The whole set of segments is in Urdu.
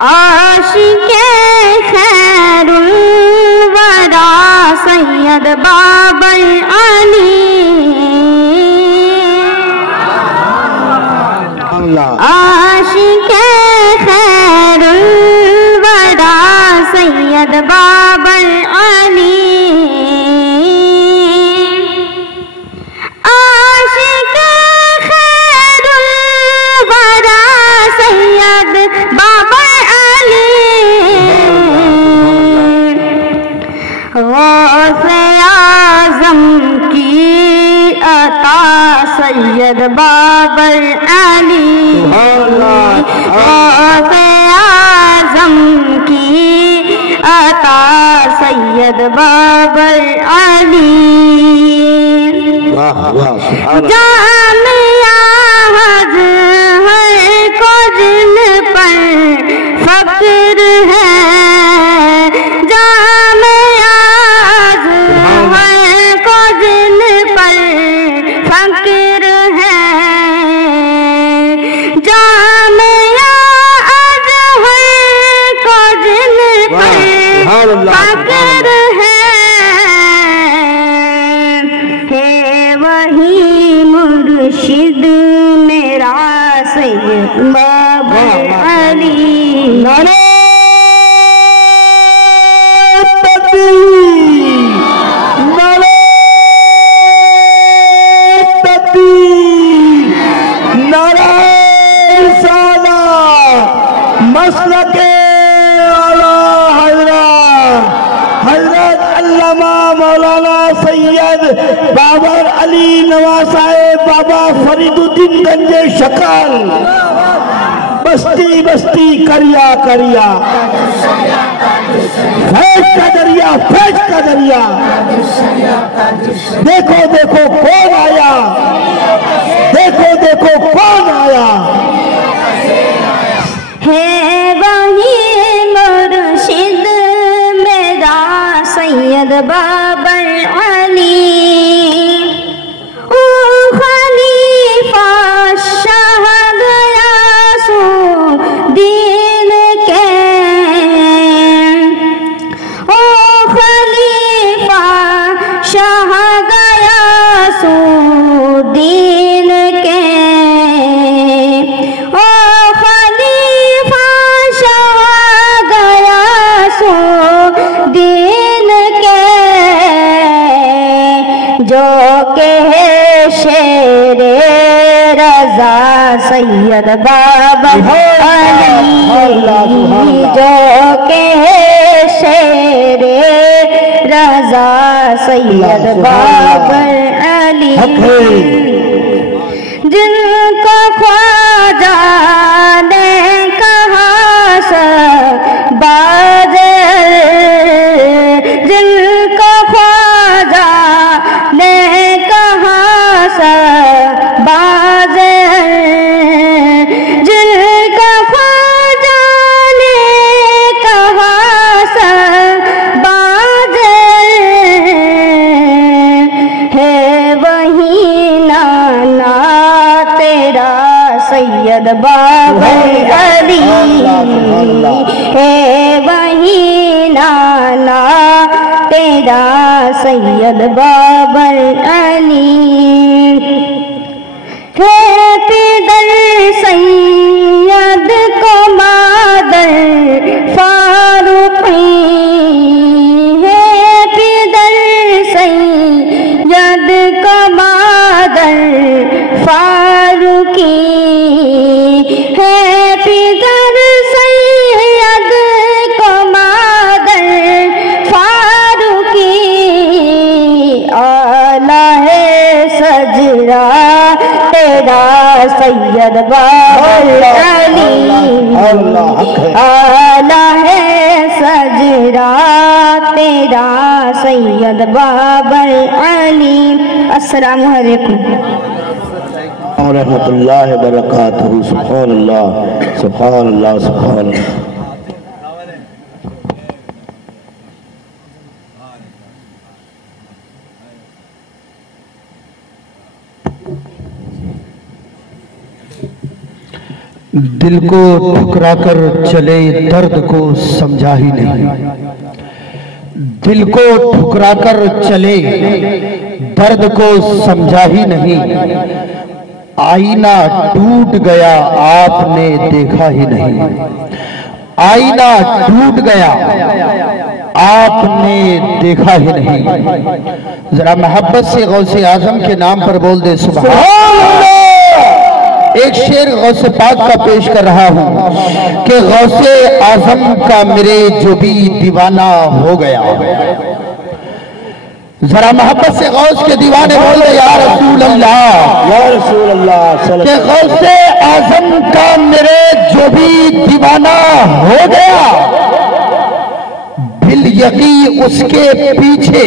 عاشق خیر الورا سید بابر علی، عاشق خیر الورا سید بابر علی، عاشق خیر الورا سید بابر علی، غوث اعظم کی عطا سید بابر علی، غوث اعظم کی عطا سید بابر علی، جامعہ ازہر کو جن پر فخر ہے، جامعہ ازہر کو جن پر فخر ہے، جامعہ ازہر کو جن پر فخر ہے، وہی مرشد میرا سید بابر علی، نعرہ تکبیر، نعرہ تکبیر، نعرہ رسالت، مسلک اعلیٰ حضرت علامہ مولانا سید بابر علی نواز صاحب بابا فرید الدین گنج شکل، بستی بستی کریا کریا، فیض کا دریا فیض کا دریا، دیکھو دیکھو کون آیا، دیکھو دیکھو کون آیا، ہے وہی مرشد میرا سید بابر علی، او خلیفہ شاہ گیا سو دین کے، او خلیفہ شاہ گیا سو دین کے، او خلیفہ شاہ گیا سو دین کے، جو کہ ہے شیر رضا سید بابر علی، جو کہ ہے شیر رضا سید بابر علی، جن کو خواجہ نے کہا سرباز، جن کو خواجہ نے کہا سرباز، جن کو خواجہ نے کہا سرباز، ہے وہی نانا تیرا سید بابر علی، ہے وہی نانا تیرا سید بابر علی، ہے پدر سید کو مادر فاروقی، ہے پدر سید کو مادر فاروقی، ہے پدر سید کو مادر فاروقی، اعلیٰ ہے سجرہ تیرا سید بابر علی، اعلیٰ ہے سجرہ تیرا سید بابر علی۔ السلام علیکم ورحمۃ اللہ وبرکاتہ۔ سبحان اللہ سبحان اللہ سبحان اللہ۔ دل کو ٹھکرا کر چلے درد کو سمجھا ہی نہیں، دل کو ٹھکرا کر چلے درد کو سمجھا ہی نہیں، آئینہ ٹوٹ گیا آپ نے دیکھا ہی نہیں، آئینہ ٹوٹ گیا آپ نے دیکھا ہی نہیں۔ ذرا محبت سے غوث اعظم کے نام پر بول دے سبحان اللہ۔ ایک شعر غوث پاک کا پیش کر رہا ہوں کہ غوث اعظم کا میرے جو بھی دیوانہ ہو گیا۔ ذرا محبت سے غوث کے دیوانے بول دے یا رسول اللہ، یا رسول اللہ، کہ غوث اعظم کا میرے جو بھی دیوانہ ہو گیا، بال یقین اس کے پیچھے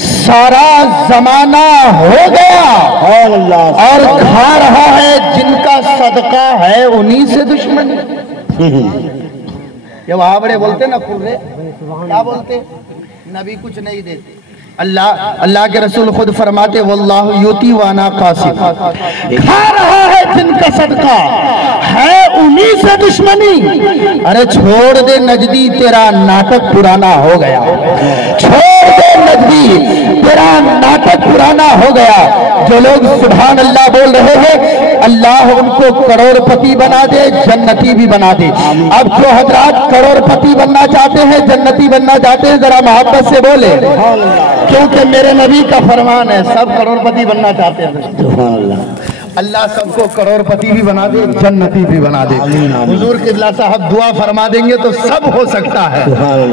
سارا زمانہ ہو گیا، اور کھا رہا ہے جن کا صدقہ ہے انہی سے دشمن۔ یہ وہاں بڑے بولتے نا پورے، کیا بولتے؟ نبی کچھ نہیں دیتے، اللہ کے رسول خود فرماتے واللہ یوتی وانا قاسم، کھا رہا ہے جن کا صدقہ ہے انہی سے دشمنی۔ ارے چھوڑ دے نجدی تیرا ناٹک پرانا ہو گیا، چھوڑ دے نجدی تیرا ناٹک پرانا ہو گیا۔ جو لوگ سبحان اللہ بول رہے ہیں اللہ ان کو کروڑ پتی بنا دے، جنتی بھی بنا دے۔ اب جو حضرات کروڑ پتی بننا چاہتے ہیں، جنتی بننا چاہتے ہیں، ذرا محبت سے بولے، کیونکہ میرے نبی کا فرمان ہے سب کروڑ پتی بننا چاہتے ہیں۔ اللہ سب کو کروڑ پتی بھی بنا دے، جنتی بھی بنا دے۔ حضور قبلہ صاحب دعا فرما دیں گے تو سب ہو سکتا ہے،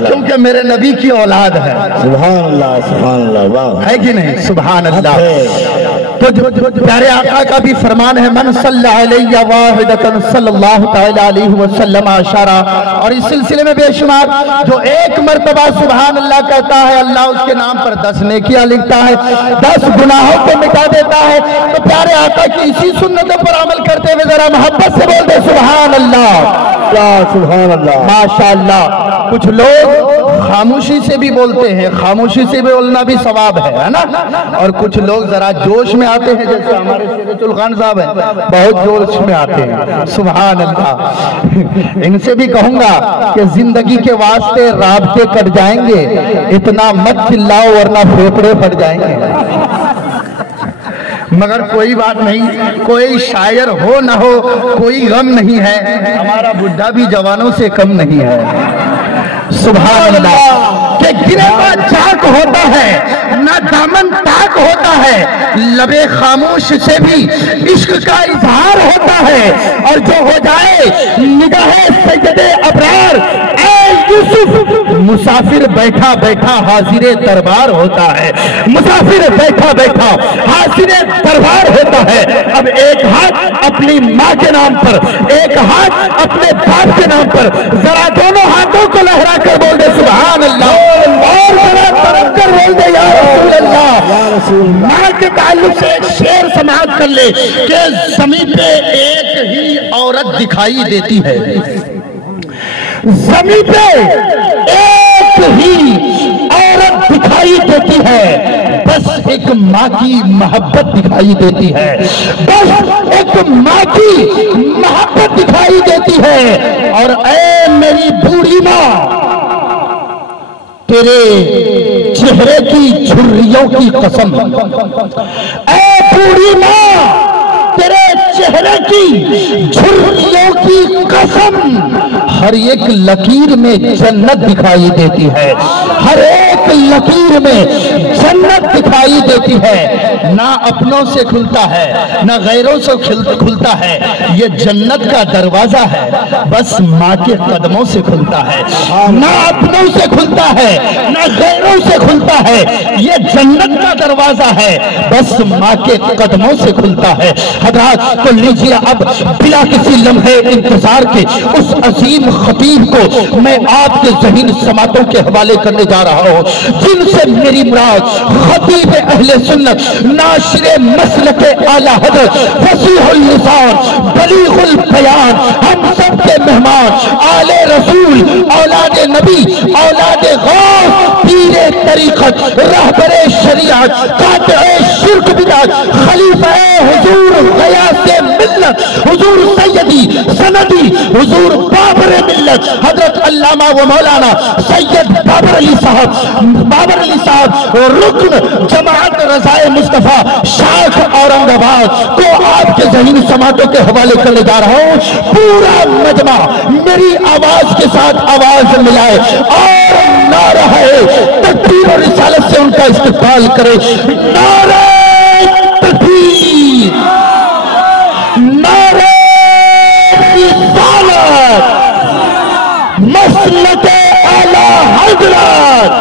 کیونکہ میرے نبی کی اولاد ہے۔ سبحان اللہ، سبحان اللہ، ہے کہ نہیں؟ سبحان اللہ۔ تو پیارے آقا کا بھی فرمان ہے من صلی علیہ واحدۃ صلی اللہ تعالی علیہ وسلم عشرہ، اور اس سلسلے میں بے شمار جو ایک مرتبہ سبحان اللہ کہتا ہے اللہ اس کے نام پر 10 نیکیاں لکھتا ہے، 10 گناہوں کو مٹا دیتا ہے۔ تو پیارے آقا کی اسی سنتوں پر عمل کرتے ہوئے ذرا محبت سے بول دے سبحان اللہ، سبحان اللہ، ماشاءاللہ۔ کچھ لوگ خاموشی سے بھی بولتے ہیں، خاموشی سے بھی بولنا بھی ثواب ہے نا، اور کچھ لوگ ذرا جوش میں آتے ہیں، جیسے ہمارے شیخ الخان صاحب ہیں، بہت جوش میں آتے ہیں، سبحان اللہ۔ ان سے بھی کہوں گا کہ زندگی کے واسطے رابطے کٹ جائیں گے، اتنا مت چلاؤ ورنہ پھیپڑے پھٹ جائیں گے۔ مگر کوئی بات نہیں، کوئی شاعر ہو نہ ہو کوئی غم نہیں ہے، ہمارا بڈھا بھی جوانوں سے کم نہیں ہے۔ سبحان اللہ، کہ گریباں چاک ہوتا ہے نہ دامن تاک ہوتا ہے، لبے خاموش سے بھی عشق کا اظہار ہوتا ہے، اور جو ہو جائے نگاہ سید ابرار اے یوسف، مسافر بیٹھا بیٹھا حاضر دربار ہوتا ہے، مسافر بیٹھا بیٹھا حاضر دربار ہوتا ہے۔ اب ایک ہاتھ اپنی ماں کے نام پر، ایک ہاتھ اپنے باپ کے نام پر، ذرا دونوں ہاتھوں کو لہرا کر بول دے سبحان اللہ، اور ذرا ترک کر بول دے یا رسول اللہ۔ ماں کے تعلق سے ایک شعر سماعت کر لے کہ زمین پہ ایک ہی عورت دکھائی دیتی ہے، زمین پہ ایک ہی عورت دکھائی دیتی ہے، بس ایک ماں کی محبت دکھائی دیتی ہے، بس ایک ماں کی محبت دکھائی دیتی ہے۔ اور اے میری بوڑھی ماں، تیرے چہرے کی جھریوں کی قسم، اے بوڑھی ماں تیرے چہرے کی جھریوں کی قسم، ہر ایک لکیر میں جنت دکھائی دیتی ہے، ہر ایک لکیر میں جنت دکھائی دیتی ہے۔ نہ اپنوں سے کھلتا ہے نہ غیروں سے کھلتا ہے، یہ جنت کا دروازہ ہے، بس ماں کے قدموں سے کھلتا ہے۔ نہ اپنوں سے کھلتا ہے نہ غیروں سے کھلتا ہے، یہ جنت کا دروازہ ہے، بس ماں کے قدموں سے کھلتا ہے۔ حضرات تو لیجیے اب بلا کسی لمحے انتظار کے اس عظیم خطیب کو میں آپ کے ذہین سماعتوں کے حوالے کرنے جا رہا ہوں، جن سے میری مراد خطیب اہل سنت، ناشر مسلک اعلی حضرت، فصیح اللسان، بلیغ البیان، ہم سب کے مہمان، آل رسول، اولاد نبی، اولاد غوث، پیر طریقت، رہبر شریعت، قاطع شرک بدعت، خلیفہ حضور غیاث ملت، حضور سیدی سندی حضور بابر ملت حضرت علامہ و مولانا سید بابر علی صاحب رکن جماعت رضائے مصطفیٰ شاخ اورنگ آباد کو آپ کے ذہنی سماعتوں کے حوالے کرنے جا رہا ہوں. پورا مجمع میری آواز کے ساتھ آواز ملائے اور نعرہ تکبیر اور رسالت سے ان کا استقبال کرے. نعرہ تکبیر، نعرہ رسالت، مسلک اعلی حضرت،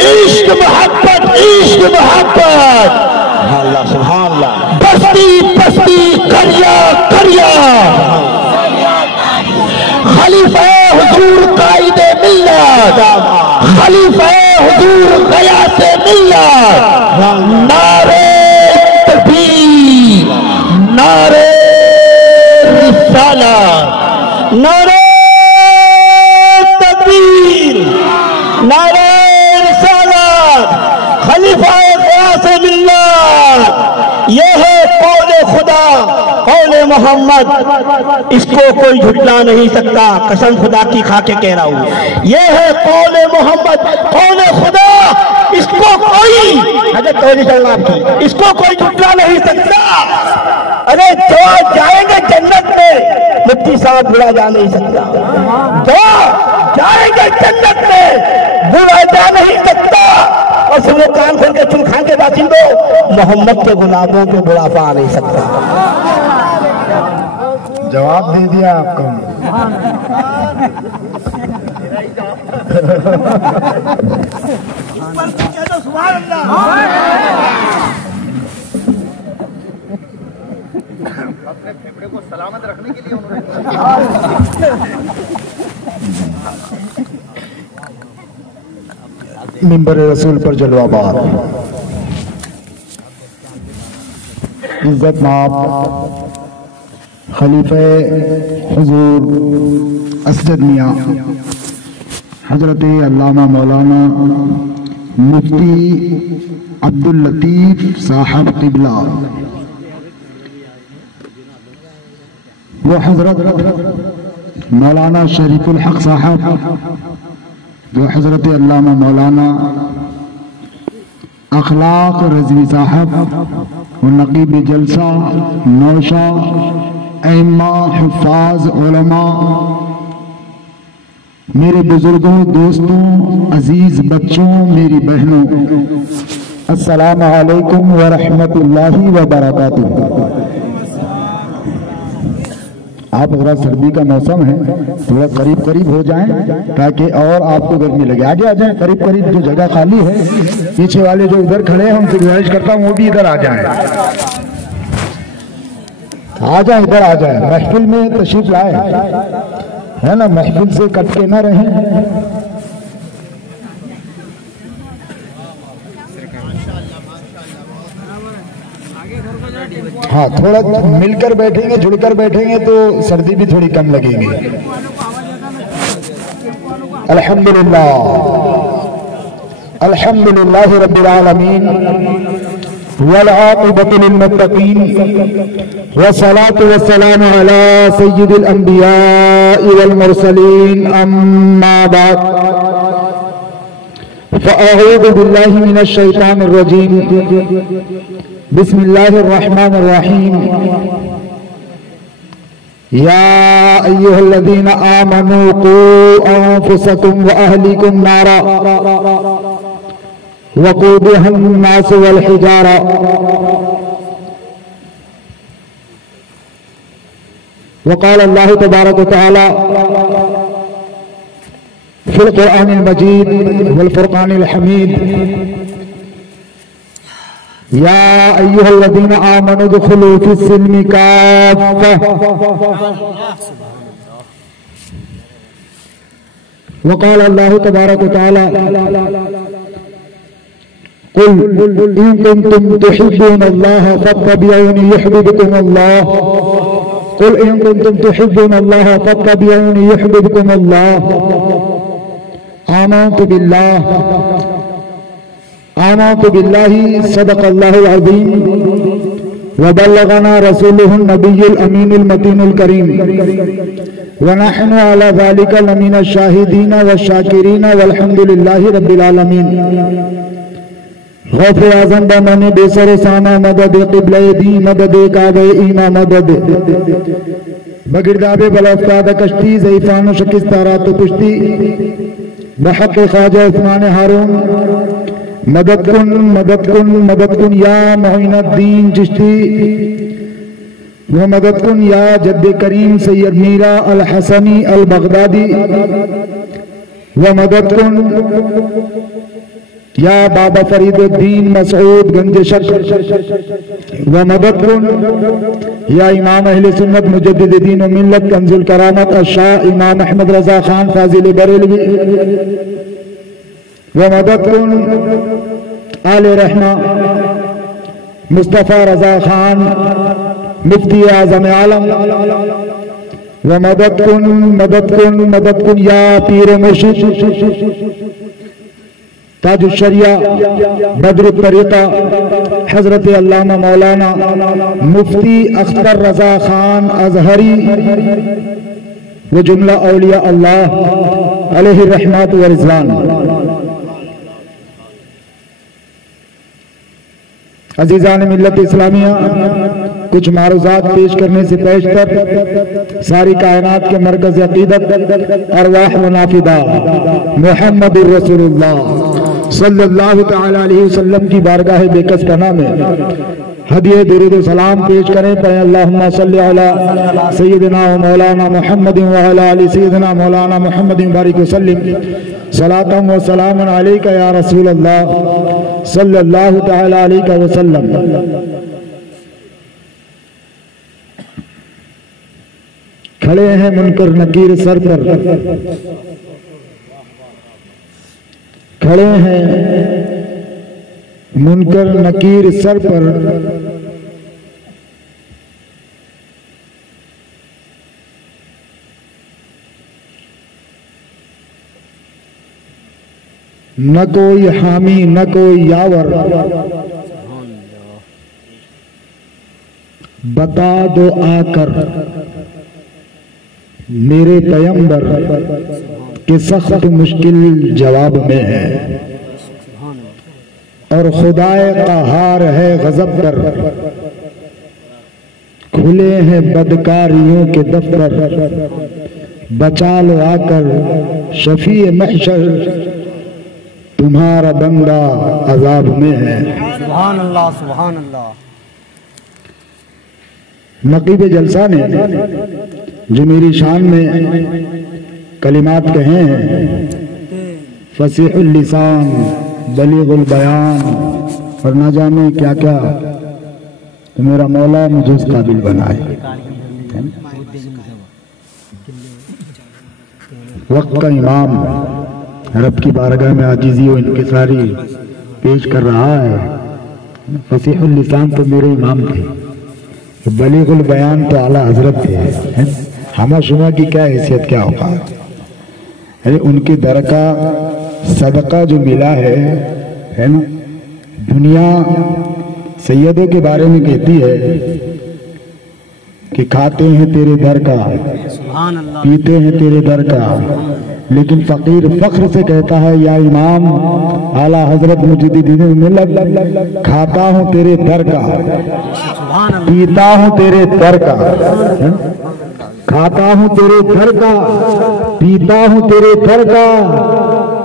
عشق محبت، عشق محبت، اللہ سبحان اللہ. بستی بستی قریہ قریہ، خلیفہ حضور قائد ملت، خلیفہ حضور غیاث ملت. نعرہ تکبیر، نعرہ رسالت، نعرہ تکبیر، نعرہ رسالت، خلیفہ غیاث ملت. یہ ہے قول خدا، قول محمد، اس کو کوئی جھٹلا نہیں سکتا. قسم خدا کی کھا کے کہہ رہا ہوں، یہ ہے قول محمد، قول خدا، اس کو کوئی حضرت توجہ چلنا کی، اس کو کوئی جھٹلا نہیں سکتا. ارے جو جائیں گے جنت میں مفتی صاحب بڑا جا نہیں سکتا. جو جائیں گے جنت میں بڑا جا نہیں سکتا. اور سب وہ کان کھول کے چن کھان کے باشندوں، محمد کے غلاموں کو بڑھاپا آ نہیں سکتا. جواب دے دیا آپ کو. اپنے پھیپڑے کو سلامت رکھنے کے لیے انہوں نے منبر رسول پر جلوہ بار عزت مآب خلیفہ حضور اسجد میاں حضرت علامہ مولانا مفتی عبداللطیف صاحب قبلہ، وہ حضرت مولانا شریف الحق صاحب، وہ حضرت علامہ مولانا اخلاق رضوی صاحب، وہ نقیب جلسہ نوشہ، ائمہ، حفاظ، علماء، میرے بزرگوں، دوستوں، عزیز بچوں، میری بہنوں، السلام علیکم ورحمۃ اللہ وبرکاتہ. آپ ذرا سردی کا موسم ہے، تھوڑا قریب قریب ہو جائیں تاکہ اور آپ کو گرمی لگے. آگے آ جائیں، قریب قریب جو جگہ خالی ہے، پیچھے والے جو ادھر کھڑے ہیں ان سے گزارش کرتا ہوں وہ بھی ادھر آ جائیں. آ جائیں، ادھر آ جائیں، محفل میں تشریف لائے ہے نا، محفل سے کٹ کے نہ رہیں. ہاں، تھوڑا مل کر بیٹھیں گے، جڑ کر بیٹھیں گے تو سردی بھی تھوڑی کم لگے گی. الحمدللہ، الحمدللہ رب العالمین، والعاقبۃ للمتقین، والصلاة والسلام علی سید الانبیاء والمرسلین، اما بعد، فاعوذ باللہ من الشیطان الرجیم، بسم اللہ الرحمن الرحیم. یا ایہا الذین آمنوا قوا انفسکم واہلیکم نارا وقودها الناس والحجارہ. وقال اللہ تبارک وتعالی فی القرآن المجید والفرقان الحمید، یا ایہا الذین آمنوا ادخلوا فی السلم کافہ. وقال اللہ تبارک وتعالی قل ان کنتم تحبون اللہ فاتبعونی یحببکم اللہ. قل ان کنتم تحبون اللہ فاتبعونی یحببکم اللہ. آمنت باللہ، آمنت باللہ، صدق اللہ العظیم. وبلغنا رسوله النبي الأمين المتين الكريم ونحن على ذلك لمن الشاهدين والشاكرين والحمد لله رب العالمين غوث اعظم بمن بسر سانا مدد قبلہ دی مدد کعبہ اینا مدد بگرداب بلافتاد کشتی ضعیفان و شکستارات و کشتی بحق خواجہ عثمان ہارون مدد کن مدد کن مدد کن یا معین الدین چشتی و مدد کن یا جد کریم سید میرا الحسنی البغدادی و مدد کن یا بابا فرید الدین مسعود گنج شک و مدد کن یا امام اہل سنت مجدد دین و ملت کنز الکرامت الشاہ امام احمد رضا خان فاضل بریلوی و مدد کن آل رحمہ مصطفیٰ رضا خان مفتی اعظم عالم و مدد کن مدد کن مدد کن یا پیر مرشد تاج الشریعہ بدر الطریقہ حضرت علامہ مولانا مفتی اختر رضا خان ازہری و جملہ اولیاء اللہ علیہ الرحمت و رضوان۔ عزیزان ملت اسلامیہ، کچھ معروضات پیش کرنے سے پیشتر ساری کائنات کے مرکز عقیدت ارواح و نافدہ محمد الرسول اللہ صلی اللہ تعالی علیہ وسلم کی بارگاہ بیکس پناہ میں ہدیہ درود و سلام پیش کریں پڑھیں اللہم صلی علی سیدنا و مولانا محمد و علی علی سیدنا مولانا محمد بارک وسلم صلاۃ و سلام علیکہ یا رسول اللہ صلی اللہ تعالی علیہ وسلم۔ کھڑے ہیں منکر نکیر سر پر، کھڑے ہیں منکر نکیر سر پر، نہ کوئی حامی نہ کوئی یاور، بتا دو آ کر میرے پیغمبر کہ سخت مشکل جواب میں ہے، اور خدائے قہار ہے غضب پر، کھلے ہیں بدکاریوں کے دفتر، بچا لو آ کر شفیع محشر، تمہارا بندہ عذاب میں ہے۔ سبحان اللہ سبحان اللہ۔ نقیب جلسہ نے جو میری شان میں کلمات کہے ہیں، فصیح اللسان بلیغ البیان اور نہ جانے کیا کیا، تو میرا مولا مجھے اس قابل بنائے۔ وقت کا امام رب کی بارگاہ میں عاجزی و انکساری پیش کر رہا ہے۔ فصیح اللسان تو میرے امام تھے، بلیغ البیان تو اعلیٰ حضرت تھے، ہمہ شما کی کیا حیثیت کیا ہوگا؟ ان کے در کا صدقہ جو ملا ہے نا، دنیا سیدوں کے بارے میں کہتی ہے کہ کھاتے ہیں تیرے در کا، پیتے ہیں تیرے در کا، لیکن فقیر فخر سے کہتا ہے یا امام اعلیٰ حضرت مجدد دین ملت، کھاتا ہوں تیرے در کا، پیتا ہوں تیرے در کا، کھاتا ہوں تیرے در کا، پیتا ہوں تیرے در کا،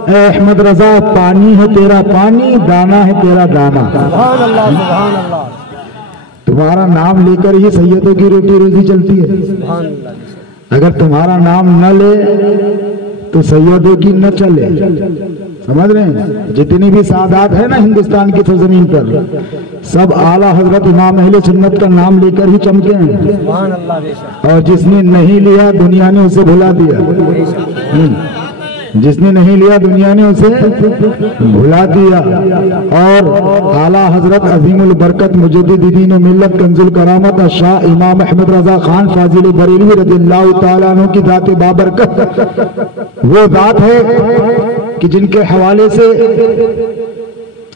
اے احمد رضا پانی ہے تیرا پانی، دانا ہے تیرا دانا۔ سبحان اللہ سبحان اللہ۔ تمہارا نام لے کر ہی سیدوں کی روٹی روزی چلتی ہے، سبحان اللہ۔ اگر تمہارا نام نہ لے تو سیدوں کی نہ چلے، سمجھ رہے ہیں؟ جتنی بھی سعادات ہے نا ہندوستان کی سرزمین پر، سب اعلیٰ حضرت امام اہل سنت کا نام لے کر ہی چمکے ہیں، سبحان اللہ بے شک۔ اور جس نے نہیں لیا دنیا نے اسے بھلا دیا، جس نے نہیں لیا دنیا نے اسے بھلا دیا۔ اور اعلیٰ حضرت عظیم البرکت مجدد دین و ملت کنز الکرامت الشاہ امام احمد رضا خان فاضل بریلوی رضی اللہ تعالیٰ عنہ کی ذات بابرکت وہ ذات ہے کہ جن کے حوالے سے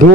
2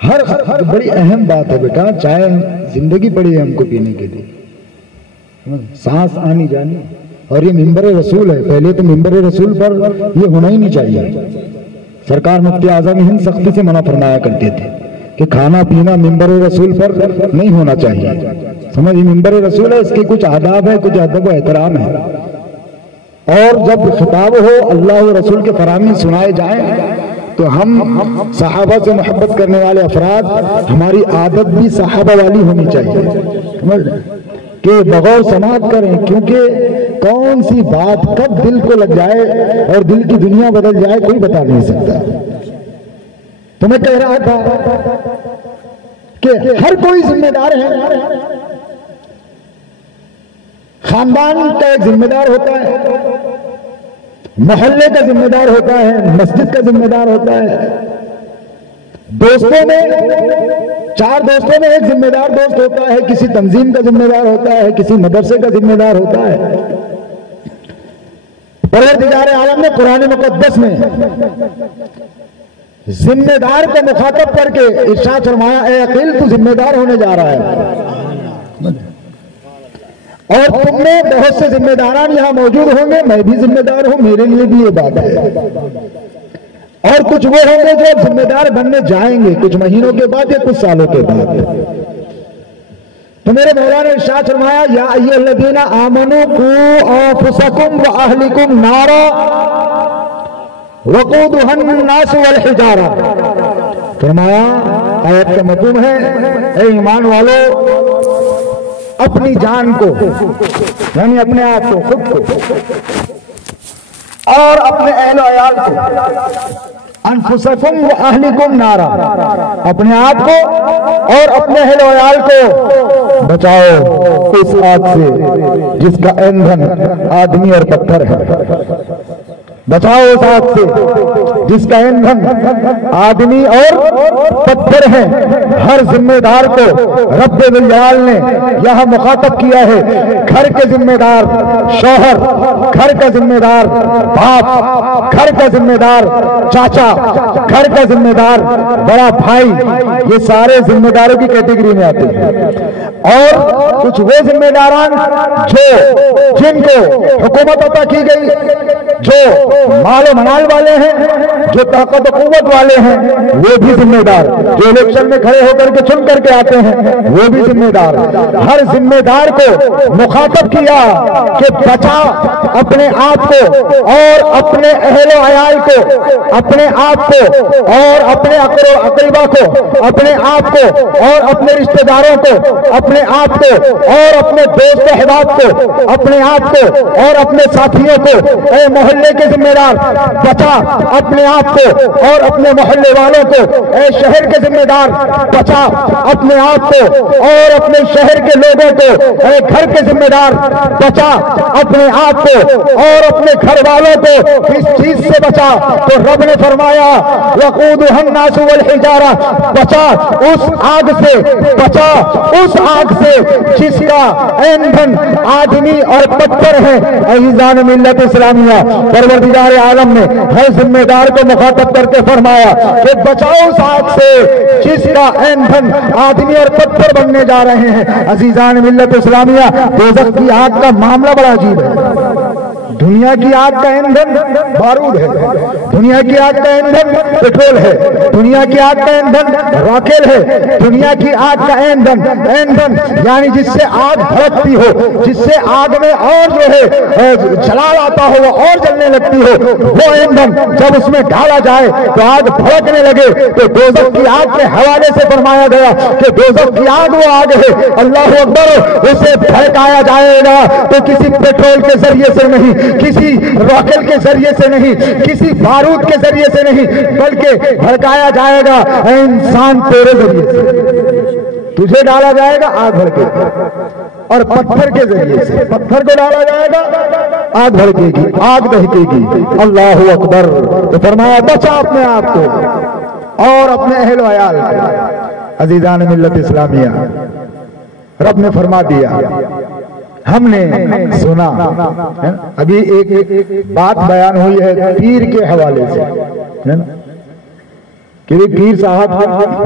ہر بڑی اہم بات ہے بیٹا، چائے زندگی پڑی ہے ہم کو پینے کے لیے، سانس آنی جانی، اور یہ ممبر رسول ہے۔ پہلے تو ممبر رسول پر یہ ہونا ہی نہیں چاہیے۔ سرکار مفتی اعظم ہند سختی سے منع فرمایا کرتے تھے کہ کھانا پینا ممبر رسول پر نہیں ہونا چاہیے۔ سمجھ، ممبر رسول ہے، اس کے کچھ آداب ہے، کچھ ادب و احترام ہے، اور جب خطاب ہو اللہ و رسول کے فرامین سنائے جائیں تو ہم صحابہ سے محبت کرنے والے افراد، ہماری عادت بھی صحابہ والی ہونی چاہیے کہ بغور سماعت کریں، کیونکہ کون سی بات کب دل کو لگ جائے اور دل کی دنیا بدل جائے کوئی بتا نہیں سکتا۔ تو میں کہہ رہا تھا کہ ہر کوئی ذمہ دار ہے، خاندان کا ایک ذمہ دار ہوتا ہے، محلے کا ذمہ دار ہوتا ہے، مسجد کا ذمہ دار ہوتا ہے، دوستوں میں 4 دوستوں میں ایک ذمہ دار دوست ہوتا ہے، کسی تنظیم کا ذمہ دار ہوتا ہے، کسی مدرسے کا ذمہ دار ہوتا ہے۔ پروردگار عالم نے قرآن مقدس میں ذمہ دار کو مخاطب کر کے ارشاد فرمایا، اے عقیل تو ذمہ دار ہونے جا رہا ہے، اور تم میں بہت سے ذمہ داران یہاں موجود ہوں گے، میں بھی ذمہ دار ہوں، میرے لیے بھی یہ بات ہے، اور کچھ وہ ہوں گے جو ذمہ دار بننے جائیں گے کچھ مہینوں کے بعد یا کچھ سالوں کے بعد۔ تو میرے مولا نے ارشاد فرمایا، یا ایھا الذین آمنوا قوا انفسکم واہلکم نارا وقودھا الناس والحجارہ۔ فرمایا آیت کا مفہوم ہے، اے ایمان والو، اپنی جان کو یعنی اپنے آپ کو، خود کو اور اپنے اہل و عیال کو، انفسکم و اہلکم نارا، اپنے آپ کو اور اپنے اہل و عیال کو بچاؤ اس آگ سے جس کا ایندھن آدمی اور پتھر ہے، بچاؤ اس آگ سے جس کا ایندھن آدمی اور پتھر ہے۔ ہر ذمہ دار کو رب ذوالجلال نے یہاں مخاطب کیا ہے، گھر کے ذمہ دار شوہر، گھر کا ذمہ دار باپ، گھر کا ذمہ دار چاچا، گھر کا ذمہ دار بڑا بھائی، یہ سارے ذمہ داروں کی کیٹیگری میں آتے ہیں۔ اور کچھ وہ ذمہ داران جن کو حکومت عطا کی گئی، جو مال و منال والے ہیں، جو طاقت و قوت والے ہیں، وہ بھی ذمہ دار، جو الیکشن میں کھڑے ہو کر کے چن کر کے آتے ہیں وہ بھی ذمہ دار۔ ہر ذمہ دار کو مخاطب کیا کہ بچا اپنے آپ کو اور اپنے اہل و عیال کو، اپنے آپ کو اور اپنے اقربا کو، اپنے آپ کو اور اپنے رشتہ داروں کو، اپنے آپ کو اور اپنے دوست احباب کو، اپنے آپ کو اور اپنے ساتھیوں کو، اے محلے کے ذمہ دار بچا اپنے آپ کو اور اپنے محلے والوں کو، اے شہر کے ذمہ دار بچا اپنے آپ کو اور اپنے شہر کے لوگوں کو، اے گھر کے ذمہ دار بچا اپنے آپ کو اور اپنے گھر والوں کو اس چیز سے بچا۔ تو رب نے فرمایا وقودھا الناس والحجارہ، بچا اس آگ سے، بچا اس آگ سے جس کا ایندھن آدمی اور پتھر ہے۔ عزیزان ملت اسلامیہ، پروردگار عالم نے ہر ذمہ دار کو مخاطب کر کے فرمایا کہ بچاؤ اس آگ سے جس کا ایندھن آدمی اور پتھر بننے جا رہے ہیں۔ عزیزان ملت اسلامیہ، دوزخ کی آگ کا معاملہ بڑا عجیب ہے۔ دنیا کی آگ کا ایندھن بارود ہے، دنیا کی آگ کا ایندھن پیٹرول ہے، دنیا کی آگ کا ایندھن راکیل ہے، دنیا کی آگ کا ایندھن یعنی جس سے آگ بھڑکتی ہو، جس سے آگ میں اور جو ہے جلال آتا ہو، وہ اور جلنے لگتی ہو، وہ ایندھن جب اس میں ڈالا جائے تو آگ بھڑکنے لگے۔ تو دوزخ کی آگ کے حوالے سے فرمایا گیا کہ دوزخ کی آگ وہ آگ ہے، اللہ اکبر، اسے بھڑکایا جائے گا تو کسی پیٹرول کے ذریعے سے نہیں، کسی راکٹ کے ذریعے سے نہیں، کسی بارود کے ذریعے سے نہیں، بلکہ بھڑکایا جائے گا اے انسان تیرے ذریعے سے، تجھے ڈالا جائے گا آگ بھڑکے گی، اور پتھر کے ذریعے سے پتھر کو ڈالا جائے گا آگ بھڑکے گی، آگ دہکے گی۔ اللہ اکبر۔ تو فرمایا بچا اپنے آپ کو اور اپنے اہل و عیال کو۔ عزیزان ملت اسلامیہ، رب نے فرما دیا، ہم نے سنا، ابھی ایک بات بیان ہوئی ہے پیر کے حوالے سے، کہ پیر صاحب،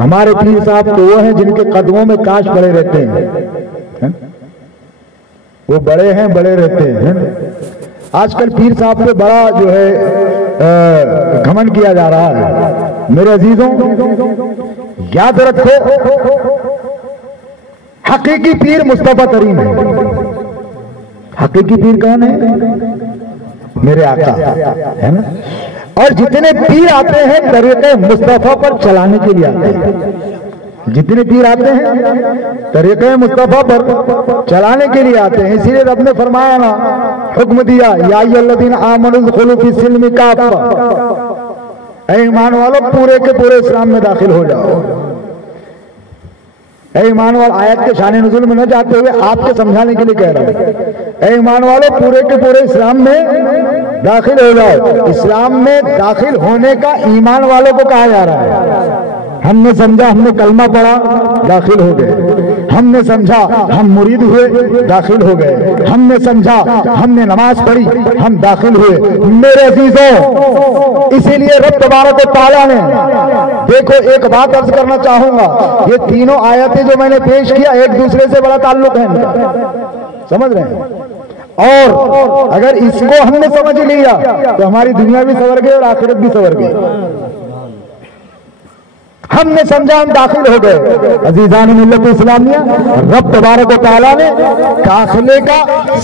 ہمارے پیر صاحب تو وہ ہیں جن کے قدموں میں کاش پڑے رہتے ہیں، وہ بڑے ہیں بڑے رہتے ہیں۔ آج کل پیر صاحب پہ بڑا جو ہے گھمنڈ کیا جا رہا ہے۔ میرے عزیزوں یاد رکھو، حقیقی پیر مصطفیٰ کریم ہے۔ حقیقی پیر کون ہے؟ میرے آقا ہے نا۔ اور جتنے پیر آتے ہیں طریقے مصطفیٰ پر چلانے کے لیے آتے ہیں، جتنے پیر آتے ہیں طریقے مصطفیٰ پر چلانے کے لیے آتے ہیں۔ اسی لیے رب نے فرمایا نا، حکم دیا، یا ایھا الذین آمنوا ادخلوا فی السلم کافہ، اے ایمان والو پورے کے پورے اسلام میں داخل ہو جاؤ۔ اے ایمان والو، آیت کے شان نزول میں نہ جاتے ہوئے آپ کے سمجھانے کے لیے کہہ رہا ہوں، اے ایمان والو پورے کے پورے اسلام میں داخل ہو جاؤ۔ اسلام میں داخل ہونے کا ایمان والوں کو کہا جا رہا ہے۔ ہم نے سمجھا ہم نے کلمہ پڑھا، داخل ہو گئے۔ ہم نے سمجھا ہم مرید ہوئے، داخل ہو گئے۔ ہم نے سمجھا ہم نے نماز پڑھی، ہم داخل ہوئے۔ میرے عزیزوں، اسی لیے رب تبارک و تعالیٰ نے، دیکھو ایک بات عرض کرنا چاہوں گا، یہ تینوں آیتیں جو میں نے پیش کیا ایک دوسرے سے بڑا تعلق ہے، سمجھ رہے ہیں؟ اور اگر اس کو ہم نے سمجھ لیا تو ہماری دنیا بھی سنور گئی اور آخرت بھی سنور گئی۔ ہم نے سمجھا ہم داخل ہو گئے۔ عزیزان ملت اسلامیہ، رب تبارک و تعالیٰ نے داخلے کا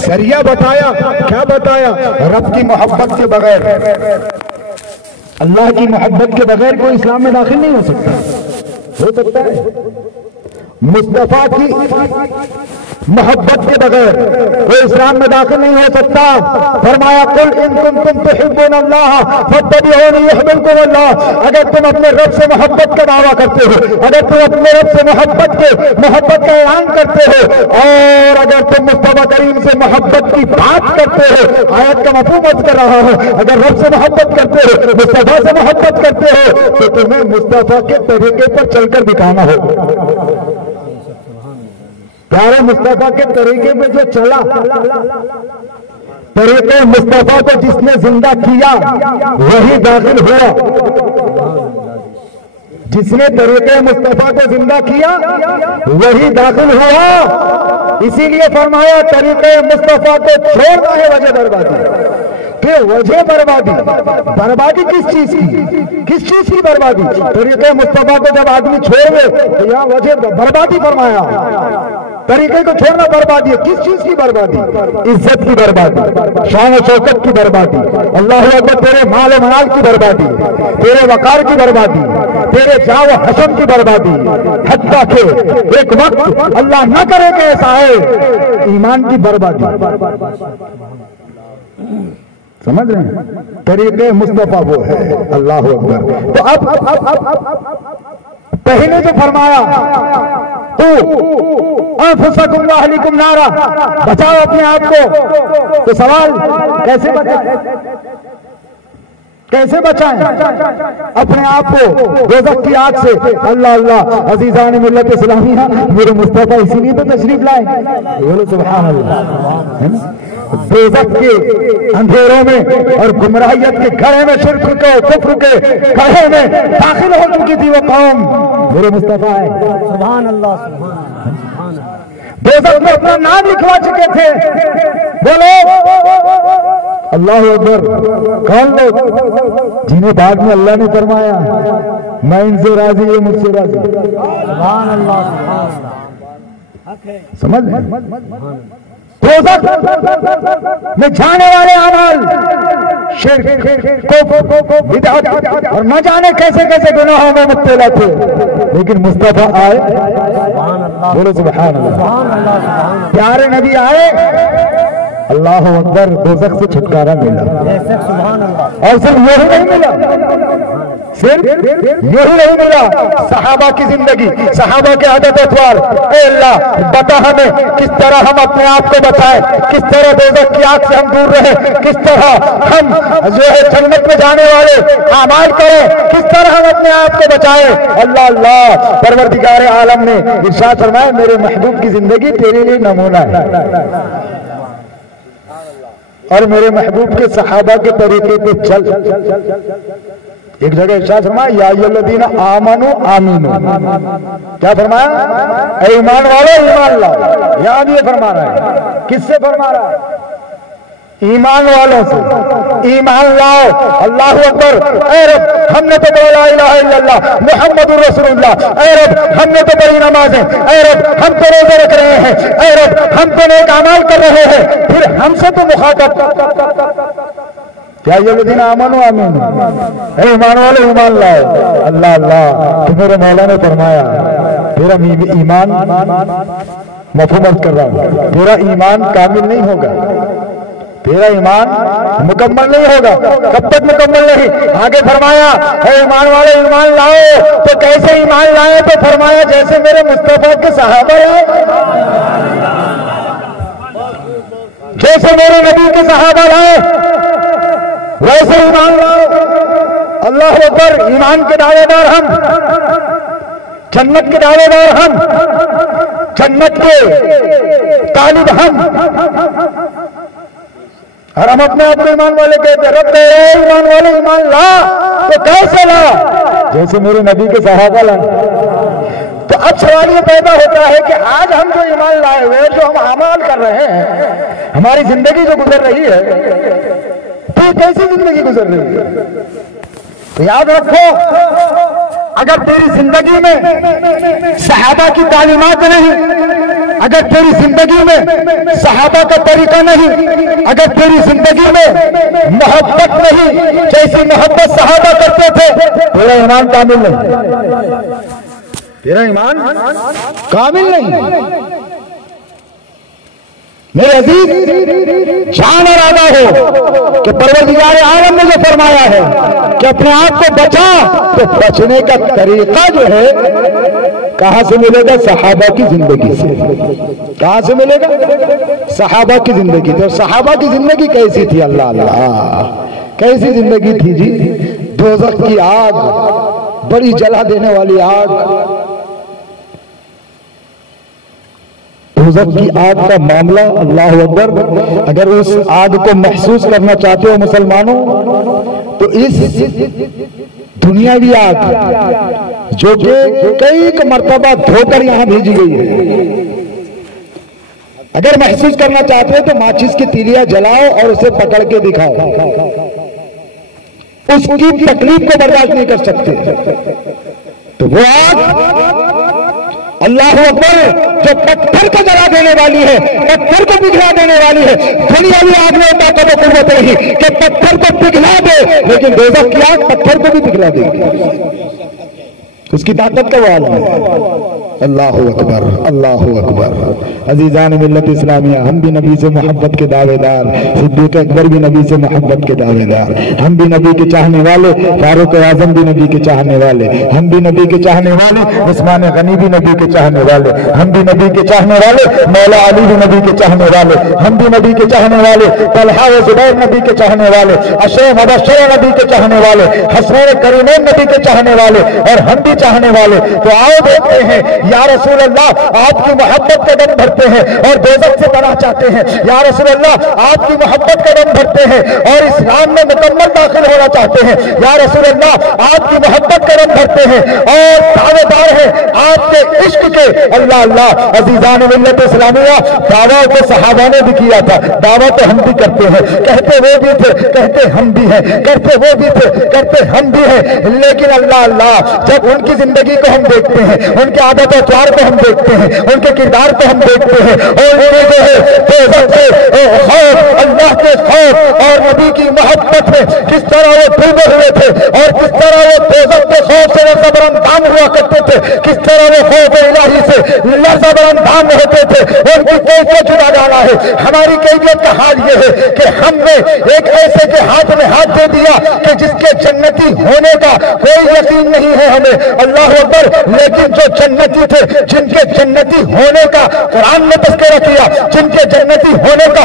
ذریعہ بتایا۔ کیا بتایا؟ رب کی محبت کے بغیر، اللہ کی محبت کے بغیر کوئی اسلام میں داخل نہیں ہو سکتا۔ ہو سکتا ہے؟ مصطفیٰ کی محبت کے بغیر کوئی اسلام میں داخل نہیں ہو سکتا۔ فرمایا قل ان کنتم تحبون اللہ فاتبعونی یحببکم اللہ۔ اگر تم اپنے رب سے محبت کا دعویٰ کرتے ہو، اگر تم اپنے رب سے محبت کا اعلان کرتے ہو، اور اگر تم مصطفیٰ کریم سے محبت کی بات کرتے ہو، آیت کا مفہوم عرض کر رہا ہوں، اگر رب سے محبت کرتے ہو، مصطفیٰ سے محبت کرتے ہو، تو تمہیں مصطفیٰ کے طریقے پر چل کر دکھانا ہوگا۔ پیارے مصطفیٰ کے طریقے پہ جو چلا، طریقے مصطفیٰ کو جس نے زندہ کیا وہی داخل ہوا۔ جس نے طریقے مصطفیٰ کو زندہ کیا وہی داخل ہوا۔ اسی لیے فرمایا طریقے مصطفیٰ کو چھوڑنا ہے وجہ بربادی۔ کہ وجہ بربادی کس چیز کی بربادی؟ طریقے مصطفیٰ کو جب آدمی چھوڑ گئے تو یہاں وجہ بربادی فرمایا۔ طریقے کو چھوڑنا بربادی ہے۔ کس چیز کی بربادی؟ عزت کی بربادی، شان و شوکت کی بربادی، اللہ اکبر، تیرے مال و منال کی بربادی، تیرے وقار کی بربادی، تیرے جاہ و حسن کی بربادی، حتیٰ کہ ایک وقت اللہ نہ کرے کہ ایسا ہے ایمان کی بربادی۔ سمجھ رہے ہیں؟ طریقے مصطفیٰ وہ ہے، اللہ اکبر۔ تو اب پہلے جو فرمایا تو انفسکم واہلیکم نارا، بچاؤ اپنے آپ کو، تو سوال کیسے بچائیں اپنے آپ کو دوزخ کی آگ سے؟ اللہ اللہ، عزیزان ملت اسلامیہ، میرے مصطفیٰ اسی لیے تو تشریف لائے، بولو سبحان اللہ۔ دوزخ کے اندھیروں میں اور گمراہیت کے گڑھے میں، شرک کے کفر کے گڑھے میں داخل ہو چکی تھی وہ قوم، میرے مصطفیٰ ہے، سبحان اللہ۔ دوزخ میں اپنا نام لکھوا چکے تھے، بولو اللہ اکبر۔ کون لوگ؟ جنہیں بعد میں اللہ نے فرمایا میں ان سے راضی، یہ مجھ سے راضی، سبحان اللہ۔ سمجھ دوزخ میں جانے والے اعمال، شرک، کفر، بدعت اور نہ جانے کیسے کیسے گناہوں میں مبتلا تھے، لیکن مصطفیٰ آئے، بولو سبحان اللہ۔ پیارے نبی آئے، اللہ اکبر، دوزخ سے چھٹکارا ملا۔ اور صرف یہی نہیں ملا، صحابہ کی زندگی، صحابہ کے عادت اطوار، اے اللہ بتا ہمیں کس طرح ہم اپنے آپ کو بچائیں، کس طرح دوزخ کی آگ سے ہم دور رہیں، کس طرح ہم جو ہے جنت میں جانے والے اعمال کریں، کس طرح ہم اپنے آپ کو بچائیں۔ اللہ اللہ، پروردگار عالم نے ارشاد فرمایا میرے محبوب کی زندگی تیرے لیے نمونہ ہے، اور میرے محبوب کے صحابہ کے طریقے پہ چل، ایک جگہ ارشاد فرمایا یا ایھالذین آمنوا آمینوا، کیا فرمایا؟ اے ایمان والو ایمان لاؤ. یہاں بھی یہ فرما رہا ہے. کس سے فرما رہا ہے؟ ایمان والوں سے. ایمان لاؤ. اللہ اکبر. اے رب ہم نے تو لا الہ الا اللہ محمد رسول اللہ. اے رب ہم نے تو پڑھی نمازیں. اے رب ہم تو روزے رکھ رہے ہیں. اے رب ہم تو نیک اعمال کر رہے ہیں. پھر ہم سے تو مخاطب کیا یہ الذین آمنوا آمینوا، اے ایمان والے ایمان لاؤ. اللہ اللہ. تو میرے مولا نے فرمایا تیرا ایمان مفہوم کر رہا ہوں، تیرا ایمان کامل نہیں ہوگا، تیرا ایمان مکمل نہیں ہوگا. کب تک مکمل نہیں؟ آگے فرمایا اے ایمان والے ایمان لاؤ. تو کیسے ایمان لائے؟ تو فرمایا جیسے میرے مصطفیٰ کے صحابہ ہیں، جیسے میرے نبی کے صحابہ لائے ویسے ایمان لاؤ. اللہ اکبر. ایمان کے دعوے دار ہم، جنت کے دعوے دار ہم، جنت کے طالب ہم، اور ہم اپنے آپ کو ایمان والے کہتے ہیں. رب کہہ رہے ہیں ایمان والے ایمان لا. تو کیسے لا؟ جیسے میرے نبی کے صحابہ لا. تو اب سوال یہ پیدا ہوتا ہے کہ آج ہم جو ایمان لائے ہوئے، جو ہم اعمال کر رہے ہیں، ہماری زندگی جو گزر رہی ہے، تو کیسی زندگی گزر رہی ہے؟ تو یاد رکھو اگر تیری زندگی میں صحابہ کی تعلیمات نہیں، اگر تیری زندگی میں صحابہ کا طریقہ نہیں، اگر تیری زندگی میں محبت نہیں جیسی محبت صحابہ کرتے تھے، تیرا ایمان کامل نہیں، تیرا ایمان کامل نہیں. میرے عزیز جان ارادہ ہو کہ پروردگار عالم نے جو فرمایا ہے کہ اپنے آپ کو بچا، تو بچنے کا طریقہ جو ہے کہاں سے ملے گا؟ صحابہ کی زندگی سے. کہاں سے ملے گا؟ صحابہ کی زندگی سے. اور صحابہ کی زندگی کیسی تھی؟ اللہ اللہ کیسی زندگی تھی جی؟ دوزخ کی آگ، بڑی جلا دینے والی آگ، دوزخ کی آگ کا معاملہ. اللہ اکبر. اگر اس آگ کو محسوس کرنا چاہتے ہو مسلمانوں، تو اس دنیاوی آگ جو کہ کئی مرتبہ دھو کر یہاں بھیجی گئی ہے، اگر محسوس کرنا چاہتے ہو تو ماچس کی تیلیاں جلاؤ اور اسے پکڑ کے دکھاؤ. اس کی تکلیف کو برداشت نہیں کر سکتے. تو وہ آگ اللہ اکبر جو پتھر کو جلا دینے والی ہے، پتھر کو پگھلا دینے والی ہے. دنیاوی آگ میں طاقت و قوت نہیں کہ پتھر کو پگھلا دے، لیکن دوزخ کی آگ پتھر کو بھی پگھلا دے گی. اس کی طاقت کا وہ عالم ہے. اللہ اکبر اللہ اکبر. عزیزان ملت اسلامیہ، ہم بھی نبی سے محبت کے دعوے دار، صدیق اکبر بھی نبی سے محبت کے دعوے دار، ہم بھی نبی کے چاہنے والے، فاروق اعظم بھی نبی کے چاہنے والے، ہم بھی نبی کے چاہنے والے، عثمان غنی بھی نبی کے چاہنے والے، ہم بھی نبی کے چاہنے والے، مولا علی بھی نبی کے چاہنے والے، ہم بھی نبی کے چاہنے والے، طلحہ و زبیر نبی کے چاہنے والے، عشرہ مبشرہ نبی کے چاہنے والے، حسنین کریمین نبی کے چاہنے والے، اور ہم بھی چاہنے والے. تو آؤ دیکھتے ہیں یا رسول اللہ آپ کی محبت کا دم بھرتے ہیں اور دوزخ سے پناہ چاہتے ہیں. یا رسول اللہ آپ کی محبت کا دم بھرتے ہیں اور اسلام میں مکمل داخل ہونا چاہتے ہیں. یا رسول اللہ آپ کی محبت کا دم بھرتے ہیں اور دعوے دار ہیں آپ کے عشق کے. اللہ اللہ. عزیزان ملت اسلامیہ، دعویٰ تو صحابہ نے بھی کیا تھا، دعویٰ تو ہم بھی کرتے ہیں، کہتے وہ بھی تھے، کہتے ہم بھی ہیں، کرتے وہ بھی تھے، کرتے ہم بھی ہیں. لیکن اللہ اللہ جب ان کی زندگی کو ہم دیکھتے ہیں، ان کے عادت و اطوار کو ہم دیکھتے ہیں، ان کے کردار کو ہم دیکھتے ہیں، اور ان کے جو ہے خوف، اللہ کے خوف اور نبی کی محبت میں کس طرح وہ ڈوبے ہوئے تھے، اور کس طرح وہ دوزخ کے خوف سے صبر اندام ہوا کرتے تھے، کس طرح وہ خوف الہی سے صبر اندام ہوتے تھے. ان کی کیفیت جدا جانا ہے. ہماری کیفیت کا حال یہ ہے کہ ہم نے ایک ایسے کے ہاتھ میں ہاتھ دے دیا کہ جس کے جنتی ہونے کا کوئی یقین نہیں ہے ہمیں. اللہ اکبر. لیکن جو جنتی تھے، جن کے جنتی ہونے کا قرآن نے تذکرہ کیا، جن کے جنتی ہونے کا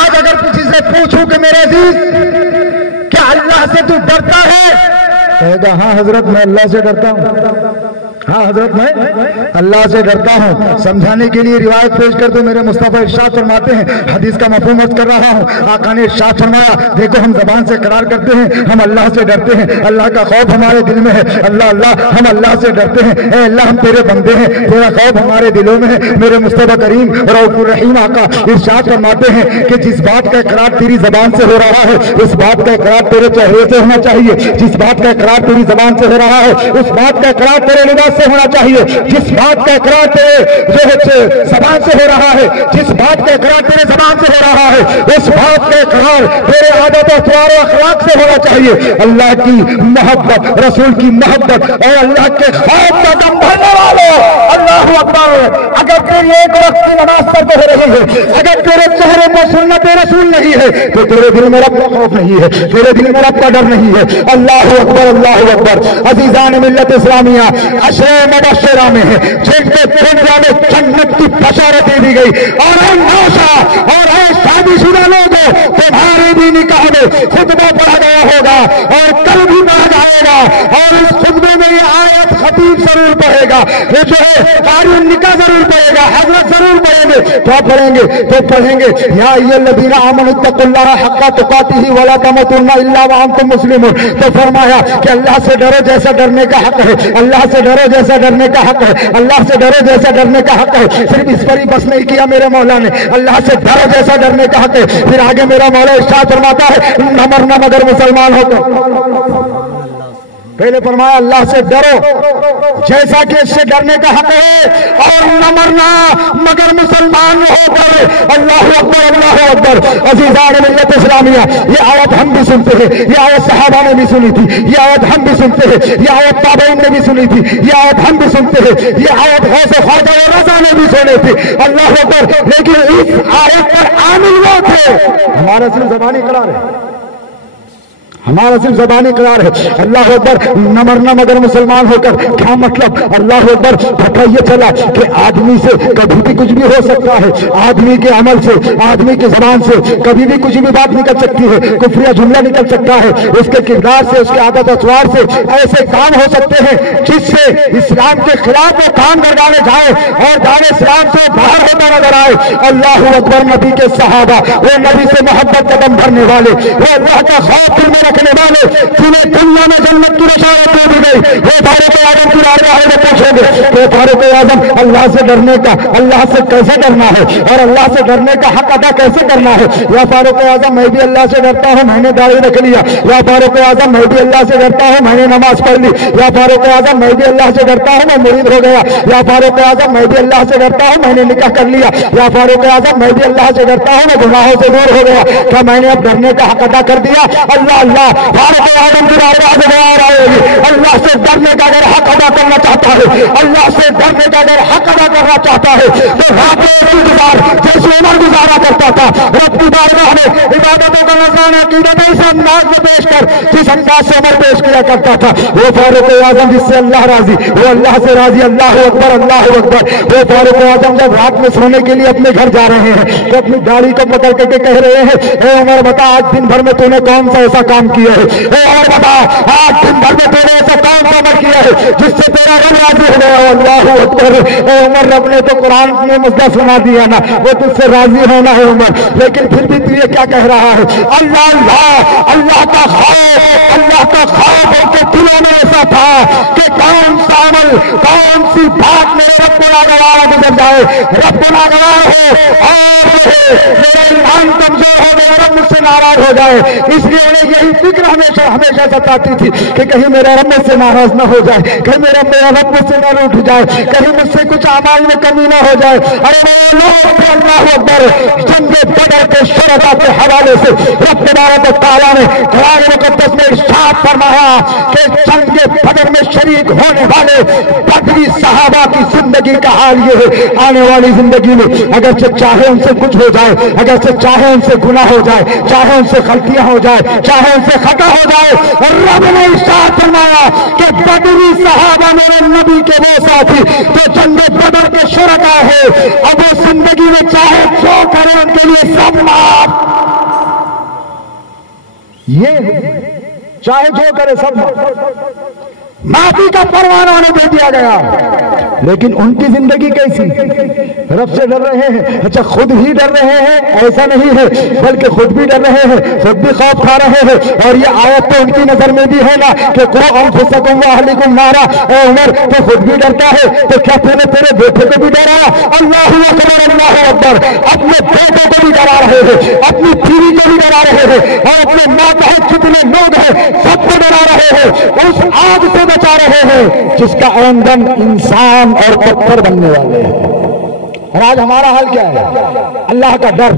آج اگر کسی سے پوچھوں کہ میرے عزیز کیا اللہ سے تو ڈرتا ہے، کہے گا ہاں حضرت میں اللہ سے ڈرتا ہوں، ہاں حضرت میں اللہ سے ڈرتا ہوں۔ سمجھانے کے لیے روایت پیش کر دو، میرے مصطفیٰ ارشاد فرماتے ہیں، حدیث کا مفہوم عرض کر رہا ہوں، آقا نے ارشاد فرمایا دیکھو ہم زبان سے اقرار کرتے ہیں ہم اللہ سے ڈرتے ہیں، اللہ کا خوف ہمارے دل میں ہے، اللہ اللہ ہم اللہ سے ڈرتے ہیں، اے اللہ ہم تیرے بندے ہیں، تیرا خوف ہمارے دلوں میں ہے۔ میرے مصطفیٰ کریم رؤوف الرحیم آقا ارشاد فرماتے ہیں کہ جس بات کا اقرار تیری زبان سے ہو رہا ہے اس بات کا اقرار تیرے چہرے سے ہونا چاہیے، جس بات کا اقرار تیری زبان سے ہو رہا ہے اس بات کا اقرار تیرے لباس سے ہونا چاہیے، جس بات کا اقرار تیرے زبان سے ہو رہا ہے، جس بات کا اقرار تیرے زبان سے ہو رہا ہے اس بات کا اقرار تیرے عادت اطوار و اخلاق سے ہونا چاہیے۔ اللہ کی محبت، رسول کی محبت اور اللہ کے خوف کا دم بھرنے والے، اللہ اکبر، اگر تیری ایک وقت کی نماز پڑھ رہی ہے، اگر تیرے چہرے پر سنت رسول نہیں ہے تو تیرے دل میں رب کا خوف نہیں ہے، تیرے دل میں رب کا ڈر نہیں ہے۔ اللہ اکبر، اللہ اکبر۔ عزیزان ملت اسلامیہ، عشرے مبشرہ میں ہے جن کے پہنچ والے جنت کی بشارت دے دی گئی، اور اے نوشا اور اے شادی شدہ لوگوں تمہارے بھی نکاح میں خطبہ پڑھا گیا ہوگا اور کل بھی پڑھا جائے گا، اور اس خطبے میں یہ آیت خطیب ضرور پڑھے گا، یہ جو ہے قاری النکاح ضرور پڑھے گا، حضرت ضرور پڑھیں گے۔ کیا پڑھیں گے؟ تو پڑھیں گے یا ایھا الذین آمنوا اتقوا اللہ حق تقاتہ ولا تموتن الا وانتم مسلمون۔ تو فرمایا کہ اللہ سے ڈرو جیسا ڈرنے کا حق ہے، اللہ سے ڈرو جیسا ڈرنے کا حق ہے، اللہ سے ڈرو جیسا ڈرنے کا حق ہے۔ صرف اس پر ہی بس نہیں کیا میرے مولا نے، اللہ سے ڈرو جیسا ڈرنے کا حق ہے۔ پھر آگے میرا مولا ارشاد فرماتا ہے نہ مرنا مگر مسلمان ہو کر۔ پہلے فرمایا اللہ سے ڈرو جیسا کہ اس سے ڈرنے کا حق ہے، اور نہ مرنا مگر مسلمان ہو کر۔ اللہ اکبر، اللہ اکبر۔ عزیزان ملت اسلامیہ، یہ آیت ہم بھی سنتے ہیں، یہ آیت صحابہ نے بھی سنی تھی، یہ آیت ہم بھی سنتے ہیں، یہ آیت تابعین نے بھی سنی تھی، یہ آیت ہم بھی سنتے ہیں، یہ آیت غوث خواجہ رضا نے بھی سنی تھی۔ اللہ اکبر۔ لیکن اس آیت پر عامل وہ تھے، ہمارا صرف زبانی قرار ہے، ہمارا صرف زبانی قرار ہے۔ اللہ اکبر، نہ مرنا مگر مسلمان ہو کر۔ کیا مطلب؟ اللہ اکبر، پتہ یہ چلا کہ آدمی سے کبھی بھی کچھ بھی ہو سکتا ہے، آدمی کے عمل سے، آدمی کی زبان سے کبھی بھی کچھ بھی بات نکل سکتی ہے، کفریہ جملہ نکل سکتا ہے، اس کے کردار سے، اس کے عادت اطوار سے ایسے کام ہو سکتے ہیں جس سے اسلام کے خلاف وہ کام کروانے جائے اور دار اسلام سے باہر ہوتا نظر آئے۔ اللہ اکبر۔ نبی کے صحابہ، وہ نبی سے محبت قدم بھرنے والے، وہ اللہ کا خوف دل میں رکھنے والے، جنہیں دنیا میں جنت کی بشارت دے دی گئی، وہ فاروق اعظم کی بارگاہ میں پوچھیں گے کہ فاروق اعظم اللہ سے ڈرنے کا، اللہ سے کیسے ڈرنا ہے اور اللہ سے ڈرنے کا حق ادا کیسے کرنا ہے؟ یا فاروق اعظم میں بھی اللہ سے ڈرتا ہوں، میں نے داڑھی رکھ لیا۔ یا فاروق اعظم میں بھی اللہ سے ڈرتا ہوں، میں نے نماز پڑھ لی۔ یا فاروق اعظم میں بھی اللہ سے ڈرتا ہوں، میں مرید ہو گیا۔ یا فاروق اعظم میں بھی اللہ سے ڈرتا ہوں، میں نے نکاح کر لیا۔ یا فاروق اعظم میں بھی اللہ سے ڈرتا ہوں، میں گناہوں سے دور ہو گیا۔ کیا میں نے اب ڈرنے کا حق ادا کر دیا؟ اللہ اللہ، فاروق اعظم کی بارگاہ میں دوبارہ آئے گی۔ اللہ سے ڈرنے کا اگر حق ادا کرنا چاہتا ہے، اللہ سے ڈرنے کا اگر حق ادا کرنا چاہتا ہے تو گزار جیسے عمر گزارا کرتا تھا، رب کی بارگاہ میں عبادتوں کا نذرانہ عقیدت اس انداز میں پیش کر جس انداز سے عمر پیش کیا کرتا تھا، وہ فاروق اعظم جس سے اللہ راضی، وہ اللہ سے راضی۔ اللہ اکبر، اللہ اکبر۔ وہ فاروق اعظم جب رات میں سونے کے لیے اپنے گھر جا رہے ہیں تو اپنی داڑھی کو پکڑ کے کہہ رہے ہیں اے عمر بتا آج دن بھر میں تو نے کون سا ایسا کام کیا ہے؟ اے عمر بتا آج دن بھر میں تو نے ایسا کون سا عمل کیا ہے جس سے تیرا رب راضی ہو گیا؟ اللہ اکبر۔ اے عمر، رب نے تو قرآن میں مزدہ سنا دیا نا، وہ تجھ سے راضی ہونا ہے عمر، لیکن پھر بھی تو یہ کیا کہہ رہا ہے؟ اللہ اللہ، اللہ کا خوف، اللہ کا خوف ان کے دلوں میں ایسا تھا کہ کون سا عمل، کون سی بات میرے رب کو ناگوار گزر جائے، رب کو ناگوار ہو اور میرا ایمان کمزور ہو گیا، رب مجھ سے ناراض ہو جائے۔ اس لیے انہیں یہی فکر ہمیشہ ستاتی تھی کہ کہیں میرا رب مجھ سے ناراض نہ ہو جائے، کہیں میرا رب مجھ سے نہ روٹھ جائے، کہیں مجھ سے کچھ اعمال میں کمی نہ ہو جائے۔ ارے اللہ اکبر۔ جنگ بدر کے شہداء کے حوالے سے رب تبارک و تعالیٰ نے قرآن مقدس میں ارشاد فرمایا کہ جنگ بدر میں شریک ہونے والے بدری صحابہ کی زندگی کا حال یہ ہے، آنے والی زندگی میں اگرچہ چاہے ان سے کچھ ہو جائے، اگرچہ چاہے ان سے گناہ ہو جائے، چاہے ان سے غلطیاں ہو جائے، چاہے ان سے خطا ہو جائے، رب نے ارشاد فرمایا کہ بدری صحابہ میرے نبی کے وہ ساتھی تو جنگ بدر کے شرکا ہے، اب وہ زندگی میں چاہے جو کرے ان کے لیے سب معاف، یہ چاہے جو کرے سب معافی کا پروانہ انہیں دے دیا گیا۔ لیکن ان کی زندگی کیسی؟ رب سے ڈر رہے ہیں، اچھا خود ہی ڈر رہے ہیں ایسا نہیں ہے، بلکہ خود بھی ڈر رہے ہیں، خود بھی خوف کھا رہے ہیں، اور یہ آیت تو ان کی نظر میں بھی ہے نا کہ قوا انفسکم واہلیکم نارا، اے عمر تو خود بھی ڈرتا ہے تو کیا تو نے تیرے بیٹے کو بھی ڈرایا؟ اللہ اکبر اللہ اکبر، اپنے بیٹے کو بھی ڈرا رہے ہیں، اپنی بیوی کو بھی ڈرا رہے ہیں، اور اپنے ماتحت جتنے لوگ ہیں سب کو ڈرا رہے ہیں، اس آگ سے بچا رہے ہیں جس کا ایندھن انسان اور پتھر بننے والے ہیں۔ اور آج ہمارا حال کیا ہے؟ اللہ کا ڈر،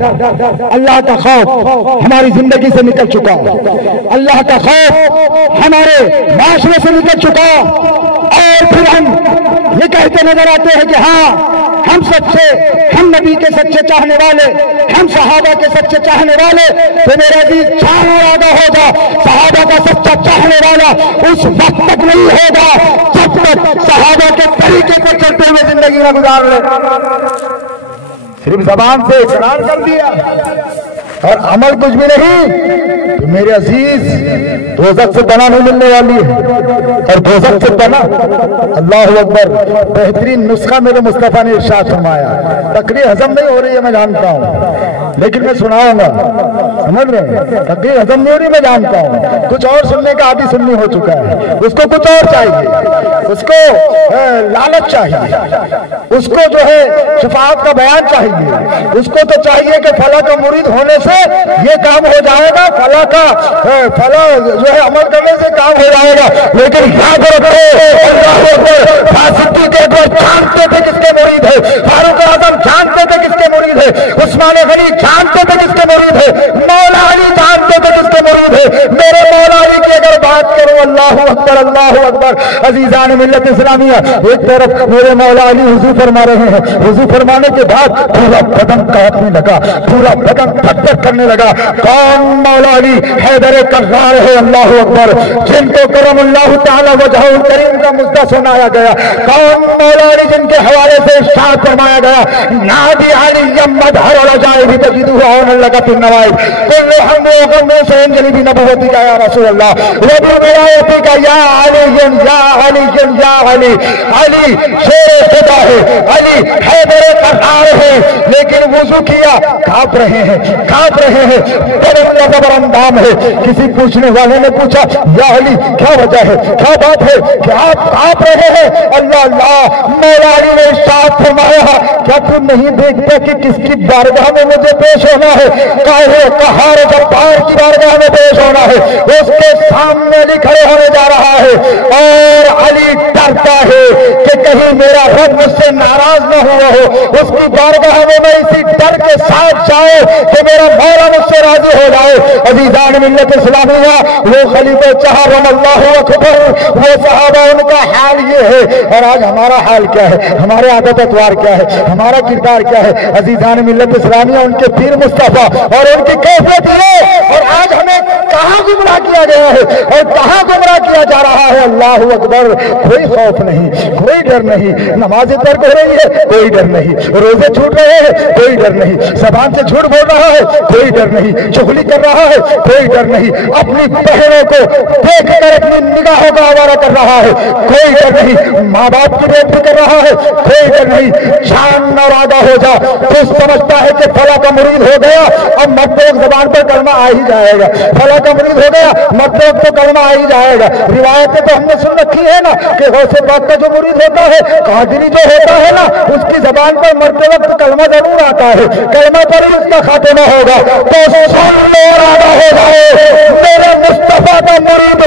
اللہ کا خوف ہماری زندگی سے نکل چکا، اللہ کا خوف ہمارے معاشرے سے نکل چکا، اور پھر ہم یہ کہتے نظر آتے ہیں کہ ہاں ہم سچے، ہم نبی کے سچے چاہنے والے، ہم صحابہ کے سچے چاہنے والے، تو میرا بھی چاہ ارادہ ہوگا صحابہ کا سچا چاہنے والا اس وقت تک نہیں ہوگا جب تک صحابہ کے طریقے پر چلتے ہوئے زندگی میں گزار لے۔ صرف زبان سے اقرار کر دیا اور عمل کچھ بھی نہیں تو میرے عزیز دوزخ سے پناہ نہیں ملنے والی ہے، اور دوزخ سے پناہ اللہ اکبر بہترین نسخہ میرے مصطفیٰ نے ارشاد فرمایا۔ تقریر ہضم نہیں ہو رہی ہے میں جانتا ہوں، لیکن میں سناؤں گا، سمجھ رہے ہیں؟ تقریر ہضم نہیں ہو رہی میں جانتا ہوں، کچھ اور سننے کا عادی سننی ہو چکا ہے، اس کو کچھ اور چاہیے، اس کو لالچ چاہیے، اس کو جو ہے شفاعت کا بیان چاہیے، اس کو تو چاہیے کہ فلاں کا مرید ہونے سے یہ کام ہو جائے گا، فلاں کا فلاں جو ہے عمل کرنے سے کام ہو جائے گا، لیکن یاد رکھو صدیق اکبر جانتے تھے کس کے مرید ہے، فاروق اعظم جانتے تھے کس کے مرید ہے، عثمان غنی جانتے تھے کس کے مرید ہے، مولا علی جانتے تھے کس کے مرید ہے۔ میرے مولا علی کی اگر بات کرو اللہ اکبر اللہ اکبر، عزیزان ملت اسلامیہ، ایک طرف میرے مولا علی وضو فرما رہے ہیں، وضو فرمانے کے بعد پورا بدن کانپنے لگا، پورا بدن دھک دھک کرنے لگا۔ کون مولا علی؟ حیدر کرار ہے، اللہ اکبر، جن کو کرم اللہ تعالی وجہ کریم کا مجدہ سنایا گیا۔ کون مولا علی جن کے حوالے سے ارشاد فرمایا گیا نادی علی مدھر رجائے بھی تجدہ آن لگا فی النوائب کل ہم لوگوں میں سے انجلی بھی نبوتی کا یا رسول اللہ وبی ولایتی کا یا علی یا علی یا علی۔ علی شیر خدا ہے، علی حیدر کرار ہے، لیکن وضو کیا کانپ رہے ہیں، کانپ رہے ہیں، بڑے زبر اندام ہے۔ کسی پوچھنے والے نے پوچھا یا علی کیا وجہ ہے، کیا بات ہے کہ آپ کانپ رہے ہیں؟ اللہ اللہ، مولا علی نے ارشاد فرمایا کیا تم نہیں دیکھتے کہ کس کی بارگاہ میں مجھے پیش ہونا ہے؟ قہار جبار کی بارگاہ میں پیش ہونا ہے، اس کے سامنے علی کھڑے ہونے جا رہا ہے، اور علی ڈرتا ہے کہ کہیں میرا رب مجھ سے ناراض نہ ہوا ہو، اس کی بارگاہ میں میں اسی ڈر کے ساتھ جاؤں کہ میرا مولا مجھ سے راضی ہو جائے۔ عزیزان ملت اسلامیہ، وہ خلیفہ چہارم اللہ اکبر، وہ صحابہ، ان کا حال یہ ہے، اور آج ہمارا حال کیا ہے، ہمارے عادت اتوار کیا ہے، ہمارا کردار کیا ہے؟ عزیزان ملت اسلامیہ، ان کے پیر مصطفیٰ اور ان کی کیفیت یہ، اور آج ہمیں کہاں گمراہ کیا گیا ہے اور کہاں گمراہ کیا جا رہا ہے۔ اللہ اکبر، کوئی خوف نہیں، کوئی ڈر نہیں، نمازیں ترک ہو رہی ہے کوئی ڈر نہیں، روزے چھوٹ رہے ہیں کوئی ڈر نہیں، زبان سے جھوٹ بول رہا ہے کوئی ڈر نہیں، چغلی کر رہا ہے کوئی ڈر نہیں، اپنی بہنوں کو دیکھ کر اپنی نگاہوں کا آوارہ کر رہا ہے کوئی ڈر نہیں، ماں باپ کی بےعزتی کر رہا ہے کوئی ڈر نہیں۔ جان نورادہ ہو جا تو سمجھتا ہے کہ فلاں کا مرید ہو گیا اب مطلوب زبان پر کلمہ آ ہی جائے گا، فلاں کا مرید ہو گیا مطلوب تو کلمہ آ ہی جائے گا۔ روایتیں تو ہم نے سن رکھی ہے نا کہ غوث پاک کا جو مرید ہوتا ہے، قادری جو ہوتا ہے نا، اس کی زبان پر مرتے وقت کلمہ ضرور آتا ہے، کلمہ پر ہی اس کا خاتمہ ہوگا۔ تو سن لو، ارادہ ہو جائے، میرے مصطفیٰ کا مرید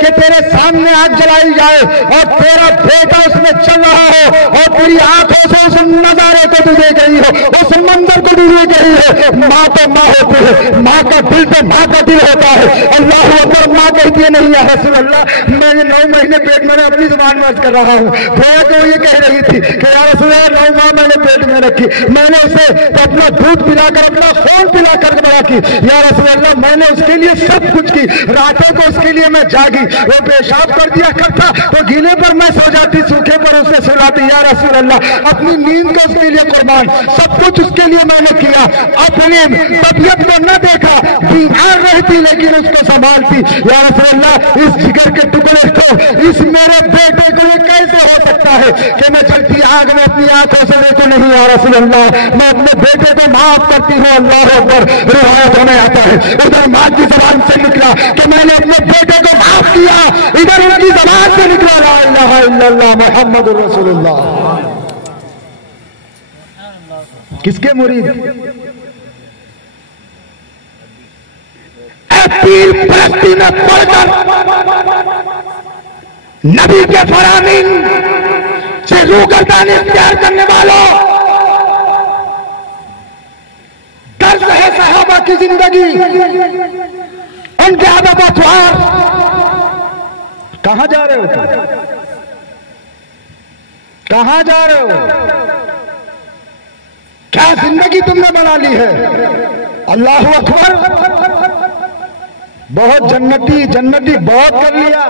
کہ تیرے سامنے آگ جلائی جائے اور تیرا بیٹا اس میں چل رہا ہو اور تیری آنکھوں سے اس نظارے کو تو دیکھ رہی ہو, اس منظر کو دیکھ رہی ہے. ماں تو ماں ہوتی ہے, ماں کا دل تو ماں کا دل ہوتا ہے. اللہ اکبر. ماں کہتی ہے نہیں یا رسول اللہ میں نے 9 مہینے پیٹ میں اپنی زبان میں عرض کر رہا ہوں. تھوڑا تو یہ کہہ رہی تھی کہ یا رسول اللہ 9 ماہ میں نے پیٹ میں رکھی, میں نے اسے اپنا دودھ پلا کر اپنا خون پلا کر بڑا کی. یا رسول اللہ میں نے اس کے لیے سب کچھ کی, راتوں کو اس کے لیے میں جاگی, وہ پیشاب کر دیا کرتا تو گیلے پر میں سو جاتی, سوکھے پر اسے سلاتی. یا رسول اللہ اپنی نیند کو اس کے لیے قربان, سب کچھ اس کے لیے میں نے کیا. اپنے طبیعت کو نہ دیکھا, بیمار رہتی لیکن اس کو سنبھالتی. یا رسول اللہ اس جگر کے ٹکڑے کو, اس میرے بیٹے کو یہ کیسے ہو سکتا ہے کہ میں جلتی آگ میں اپنی آنکھوں سے دیکھوں نہیں. یا رسول اللہ میں اپنے بیٹے کو معاف کرتی ہوں. اللہ اکبر. روایتوں میں آتا ہے ادھر ماں کی زبان سے نکلا کہ میں نے اپنے بیٹے کو معاف کیا, ادھر ان کی زبان سے نکلا لا الہ الا اللہ محمد رسول اللہ. کس کے مرید؟ پیر پرستی میں پڑھ کر نبی کے فرامین سے روگردانی اختیار کرنے والوں, طرز ہے صحابہ کی زندگی, ان کے ادب و اطوار. کہاں جا رہے ہو, کہاں جا رہے ہو؟ کیا زندگی تم نے بنا لی ہے؟ اللہ اکبر. بہت جنتی جنتی بہت کر لیا,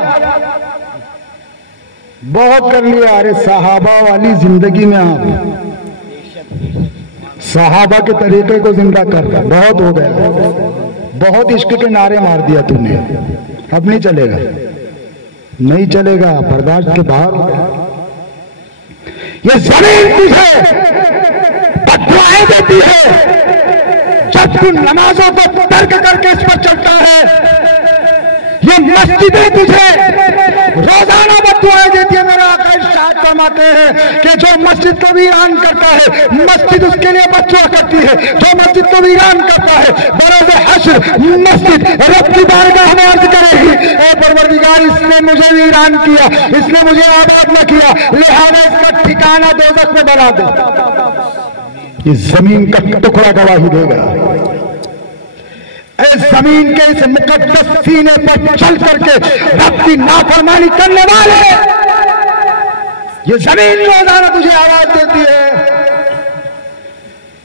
بہت کر لیا. ارے صحابہ والی زندگی میں آپ صحابہ کے طریقے کو زندہ کر, بہت ہو گیا. بہت عشق کے نعرے مار دیا تم نے, اب نہیں چلے گا, نہیں چلے گا, برداشت کے باہر. یہ زمین تجھے بددعائیں دیتی ہے جب تم نمازوں کو ترک کر کے اس پر چلتا ہے. یہ مسجدیں تجھے روزانہ بددعائیں دیتی ہے. میرا آقا ارشاد فرماتے ہیں کہ جو مسجد کو ویران کرتا ہے مسجد اس کے لیے بددعا کرتی ہے, جو مسجد کو ویران کرتا ہے بروز حشر مسجد رب کی بارگاہ میں عرض کرے گی اے پروردگار اس نے مجھے ویران کیا, اس نے مجھے آباد نہ کیا, لہذا اس کا ٹھکانہ دوزخ میں بنا دے. یہ زمین کا ٹکڑا گواہی دے گا. اے زمین کے اس مقدس سینے پر چل کر کے رب کی نافرمانی کرنے والے, یہ زمین روزانہ تجھے آواز دیتی ہے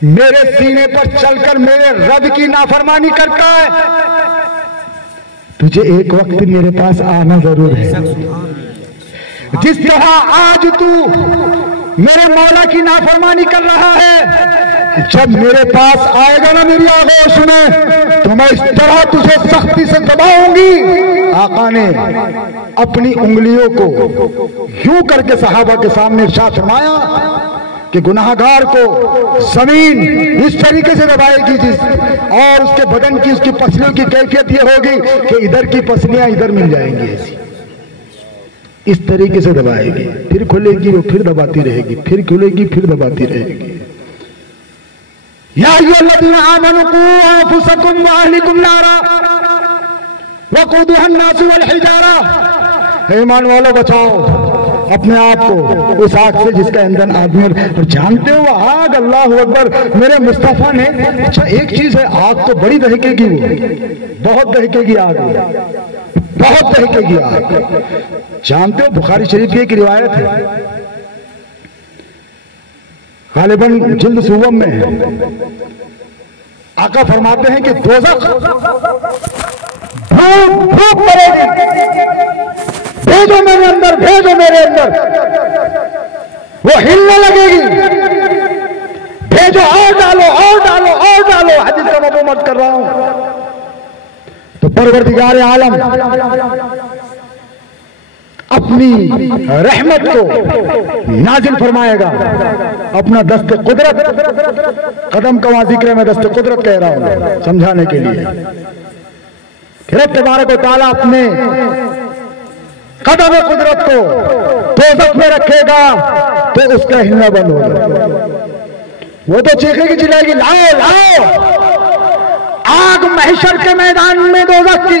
میرے سینے پر چل کر میرے رب کی نافرمانی کرتا ہے, تجھے ایک وقت میرے پاس آنا ضرور ہے. جس طرح آج تو میرے مولا کی نافرمانی کر رہا ہے, جب میرے پاس آئے گا نا میری آغوش میں تو میں اس طرح تجھے سختی سے دباؤں گی. آقا نے اپنی انگلیوں کو یوں کر کے صحابہ کے سامنے ارشاد فرمایا کہ گناہگار کو زمین اس طریقے سے دبائے گی جس اور اس کے بدن کی, اس کی پسلیوں کی کیفیت یہ ہوگی کہ ادھر کی پسلیاں ادھر مل جائیں گی, اس طریقے سے دبائے گی, پھر کھلے گی وہ پھر دباتی رہے گی, پھر کھلے گی پھر دباتی رہے گی. یا ایھا الذین آمنوا قوا انفسکم واہلکم نارا وقودها الناس والحجارہ. ایمان والو بچاؤ اپنے آپ کو اس آگ سے جس کا ایندھن آدمی اور جانتے ہو آگ. اللہ اکبر. میرے مصطفیٰ نے اچھا ایک چیز ہے, آگ تو بڑی دہکے گی, وہ بہت دہکے گی آگ, بہت دہکے گی آگ. جانتے ہو بخاری شریف کی ایک روایت ہے, غالباً جلد سوم میں ہے, آقا فرماتے ہیں کہ دوزخ بھوک پڑے گی, بھیجو میرے اندر, بھیجو میرے اندر, وہ ہلنے لگے گی, بھیجو اور ڈالو اور ڈالو اور ڈالو. حدیث کا مفہوم عرض کر رہا ہوں. تو پروردگار عالم اپنی رحمت کو نازل فرمائے گا, اپنا دست قدرت, قدم کا ذکر میں دست قدرت کہہ رہا ہوں سمجھانے کے لیے. پھر تبارک و تعالیٰ اپنے قدم قدرت کو دوزخ میں رکھے گا تو اس کا ہلنا بند ہوگا. وہ تو چیخے گی چلائے گی لاؤ لاؤ, آگ محشر کے میدان میں دوزخ کی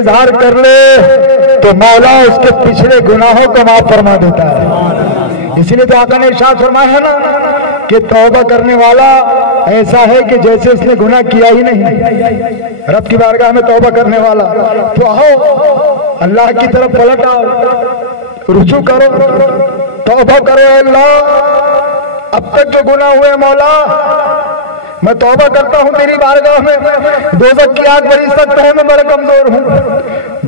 اظہار کر لے تو مولا اس کے پچھلے گناہوں کو معاف فرما دیتا ہے۔ اسی لیے تو آقا نے ارشاد فرمایا ہے نا کہ توبہ کرنے والا ایسا ہے کہ جیسے اس نے گناہ کیا ہی نہیں۔ رب کی بارگاہ میں توبہ کرنے والا، تو آؤ اللہ کی طرف پلٹ آؤ، رجوع کرو، توبہ کرو۔ اے اللہ اب تک جو گناہ ہوئے مولا میں توبہ کرتا ہوں تیری بارگاہ میں، دوزخ کی آگ بڑی سخت ہے، میں بڑا کمزور ہوں،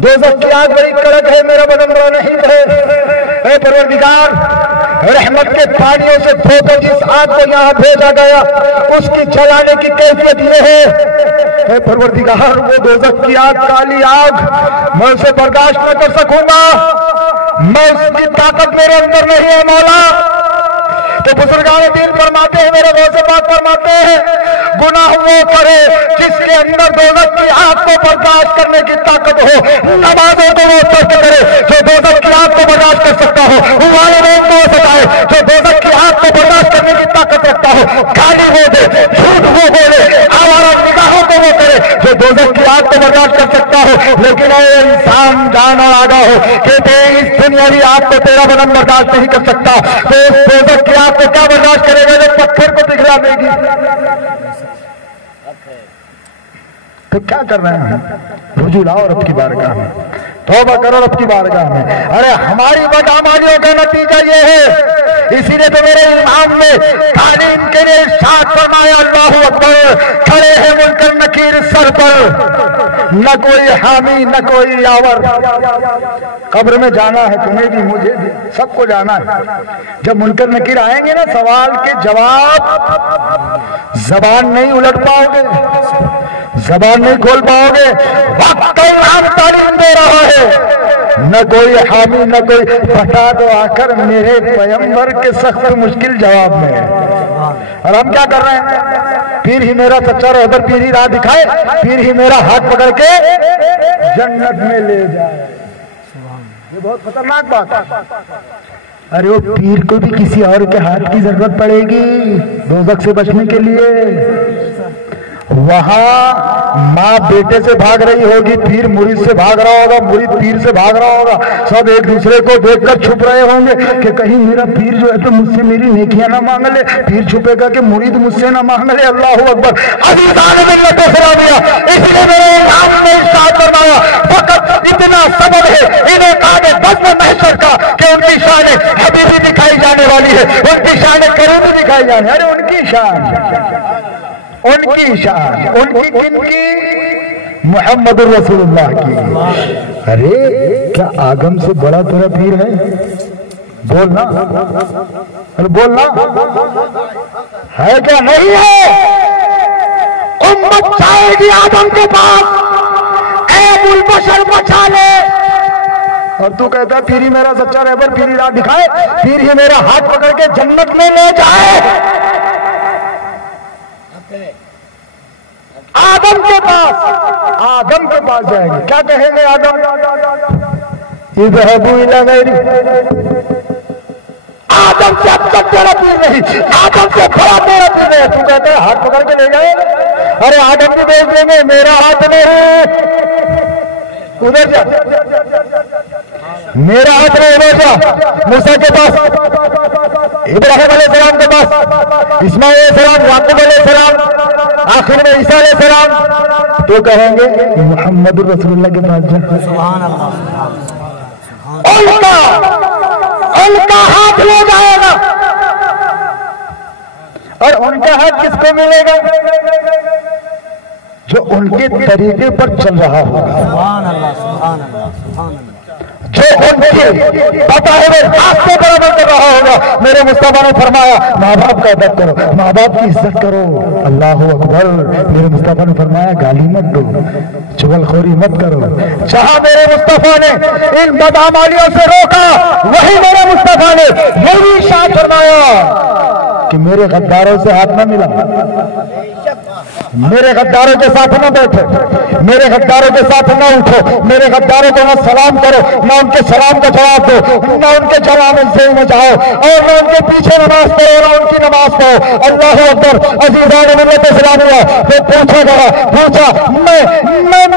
دوزخ کی آگ بڑی کڑک ہے، میرا بدن بڑا نہیں ہے۔ اے پروردگار رحمت کے پانیوں سے دھو کر جس آگ کو یہاں بھیجا گیا اس کی جلانے کی کیفیت یہ ہے۔ اے پروردگار وہ دوزخ کی آگ، کالی آگ، میں اسے برداشت نہ کر سکوں گا، میں اس کی طاقت میرے اندر نہیں ہے مولا۔ تو بزرگان دین فرماتے ہیں، میرے غوث پاک فرماتے ہیں، گناہ وہ کرے جس کے اندر دوزخ کی آگ کو برداشت کرنے کی طاقت ہو، نمازوں کو وہ ترک کرے جو دوزخ کی آگ کو برداشت کر سکتا ہو، والدین کو ستائے جو دوزخ کی آگ کو برداشت کرنے کی طاقت رکھتا ہو، گالی وہ دے، جھوٹ وہ بولے، آوارہ نگاہوں کو وہ کرے جو دوزخ کی آگ کو برداشت کر سکتا ہو۔ لیکن اے انسان جان اور آگاہ ہو کہ اس دنیاوی آگ کو تیرا بدن برداشت نہیں کر سکتا، تو اس دوزخ کی آگ تو کیا برداشت کرے گا جو پتھر کو پگھلا دے گی؟ تو کیا کر رہے ہیں؟ رجوع لاؤ رب کی بارگاہ میں، توبہ کرو رب کی بارگاہ میں۔ ارے ہماری بدعمالیوں کا نتیجہ یہ ہے، اسی لیے تو میرے امام نے تعلیم کے لیے ارشاد فرمایا، اللہ اکبر، کھڑے ہیں منکر نکیر سر پر، نہ کوئی حامی نہ کوئی یاور۔ قبر میں جانا ہے تمہیں بھی مجھے بھی، سب کو جانا ہے۔ جب منکر نکیر آئیں گے نا، سوال کے جواب زبان نہیں الٹ پاؤ گے، زبان نہیں کھول پاؤ گے۔ وقت امام تعلیم دے رہا ہے، نہ کوئی حامی نہ کوئی، بتا دو آ کر میرے پیغمبر کے سخت مشکل جواب میں۔ اور ہم کیا کر رہے ہیں؟ پیر ہی میرا سچا رہبر، پیر ہی راہ دکھائے، پیر ہی میرا ہاتھ پکڑ کے جنت میں لے جائے۔ یہ بہت خطرناک بات ہے۔ ارے وہ پیر کو بھی کسی اور کے ہاتھ کی ضرورت پڑے گی دوزخ سے بچنے کے لیے۔ وہاں ماں بیٹے سے بھاگ رہی ہوگی، پیر مرید سے بھاگ رہا ہوگا، مرید پیر سے بھاگ رہا ہوگا، سب ایک دوسرے کو دیکھ کر چھپ رہے ہوں گے کہ کہیں میرا پیر جو ہے تو مجھ سے میری نیکیاں نہ مانگ لے، پیر چھپے گا کہ مرید مجھ سے نہ مانگ لے۔ اللہ اکبر۔ عزیزان ملت اسلامیہ، اس لیے میرے امام نے ارشاد فرمایا، فقط اتنا سبب ہے انہیں کہا بزم محشر کا کہ ان کی شان حبیبی دکھائی جانے والی ہے، ان کی شان کروبی دکھائی جانے، ارے ان کی شان، ان کی شان، ان کی کن کی؟ محمد الرسول اللہ کی۔ ارے کیا آگم سے بڑا تیرا پیر ہے؟ بولنا، ارے بولنا ہے کیا؟ نہیں ہے۔ امت چاہے گی آدم کے پاس، اے البشر بچا لے، اور تو کہتا ہے پیری میرا سچا رہبر، پیری راہ دکھائے، پیر ہی میرا ہاتھ پکڑ کے جنت میں لے جائے۔ آدم کے پاس، آدم کے پاس جائیں گے، کیا کہیں گے آدم؟ اذهبوا الى غیری۔ آدم سے اب تک تیرا پیر نہیں، آدم سے بڑا تیرا پیر نہیں، تو کہتے ہیں ہاتھ پکڑ کے لے جائے۔ ارے آدم بھی بیچ دیں گے، میرا ہاتھ نہیں، ادھر جا، میرا ہاتھ نہیں، ادھر جا۔ موسیٰ کے پاس، ابراہیم علیہ السلام کے پاس، اسماعیل علیہ السلام، یعقوب علیہ السلام، آخر میں عیسیٰ علیہ السلام، تو کہیں گے محمد رسول اللہ کے پاس جا۔ سبحان اللہ۔ ان کا ہاتھ لے جائے گا، اور ان کا ہاتھ کس کو ملے گا؟ جو ان کے طریقے پر چل رہا ہوگا، سبحان اللہ، سبحان اللہ، سبحان اللہ، جو ان کے بتائے ہوئے راستے پر عمل کر رہا ہوگا۔ میرے مصطفیٰ نے فرمایا ماں باپ کا ادب کرو، ماں باپ کی عزت کرو۔ اللہ اکبر۔ میرے مصطفیٰ نے فرمایا گالی مت دو، چغل خوری مت کرو۔ جہاں میرے مصطفیٰ نے ان بدعمالیوں سے روکا، وہی میرے مصطفیٰ نے یہ بھی ارشاد فرمایا کہ میرے غداروں سے ہاتھ نہ ملا، میرے غداروں کے ساتھ نہ بیٹھو، میرے غداروں کے ساتھ نہ اٹھو، میرے غداروں کو نہ سلام کرو، نہ ان کے سلام کا جواب دو، نہ ان کے جواب سے میں جاؤ، اور نہ ان کے پیچھے نماز پڑھو، نہ ان کی نماز پڑھو۔ اللہ اکبر۔ عزیزان ملت اسلامیہ، وہ پوچھا گیا، پوچھا میں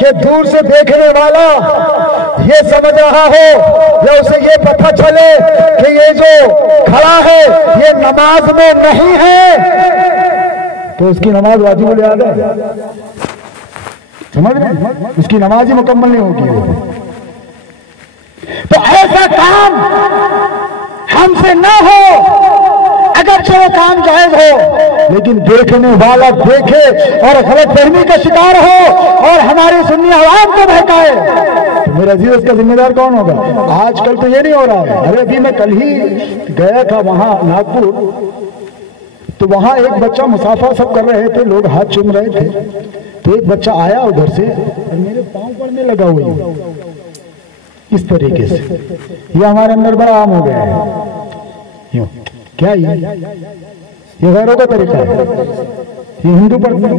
کہ دور سے دیکھنے والا یہ سمجھ رہا ہو یا اسے یہ پتہ چلے کہ یہ جو کھڑا ہے یہ نماز میں نہیں ہے تو اس کی نماز واجب الادا ہے. سمجھ رہے؟ اس کی نماز ہی مکمل نہیں ہوگی. تو ایسا کام ہم سے نہ ہو، اگرچہ وہ کام جائز ہو، لیکن دیکھنے والا دیکھے اور غلط فہمی کا شکار ہو اور ہماری سنی عوام کو بہکائے تو میرا عزیز اس کا ذمہ دار کون ہوگا؟ آج کل تو یہ نہیں ہو رہا ہے. ارے ابھی میں کل ہی گیا تھا وہاں ناگپور، تو وہاں ایک بچہ مسافہ سب کر رہے تھے، لوگ ہاتھ چوم رہے تھے، تو ایک بچہ آیا ادھر سے اور میرے پاؤں پڑنے لگا ہوئی اس طریقے سے. یہ ہمارے اندر بڑا عام ہو گیا ہے. کیا یہ غیروں کا طریقہ ہے؟ یہ ہندو پڑھتے ہیں،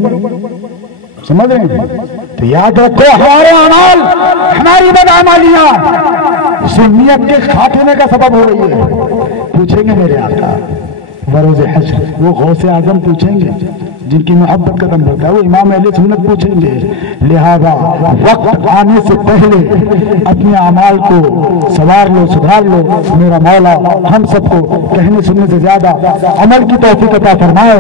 سمجھ رہے ہیں؟ تو یاد رکھو ہمارے اعمال، ہماری بدعمالیاں سنیت کے خاتمے کا سبب ہو رہی ہے. پوچھیں گے میرے آقا بروز حشر، وہ غوث اعظم پوچھیں گے جن کی محبت کا دم بھرتا ہے، وہ امام اہل سنت پوچھیں گے. لہذا وقت آنے سے پہلے اپنے اعمال کو سوار لو، سدھار لو. میرا مولا ہم سب کو کہنے سننے سے زیادہ عمل کی توفیق عطا فرمائے.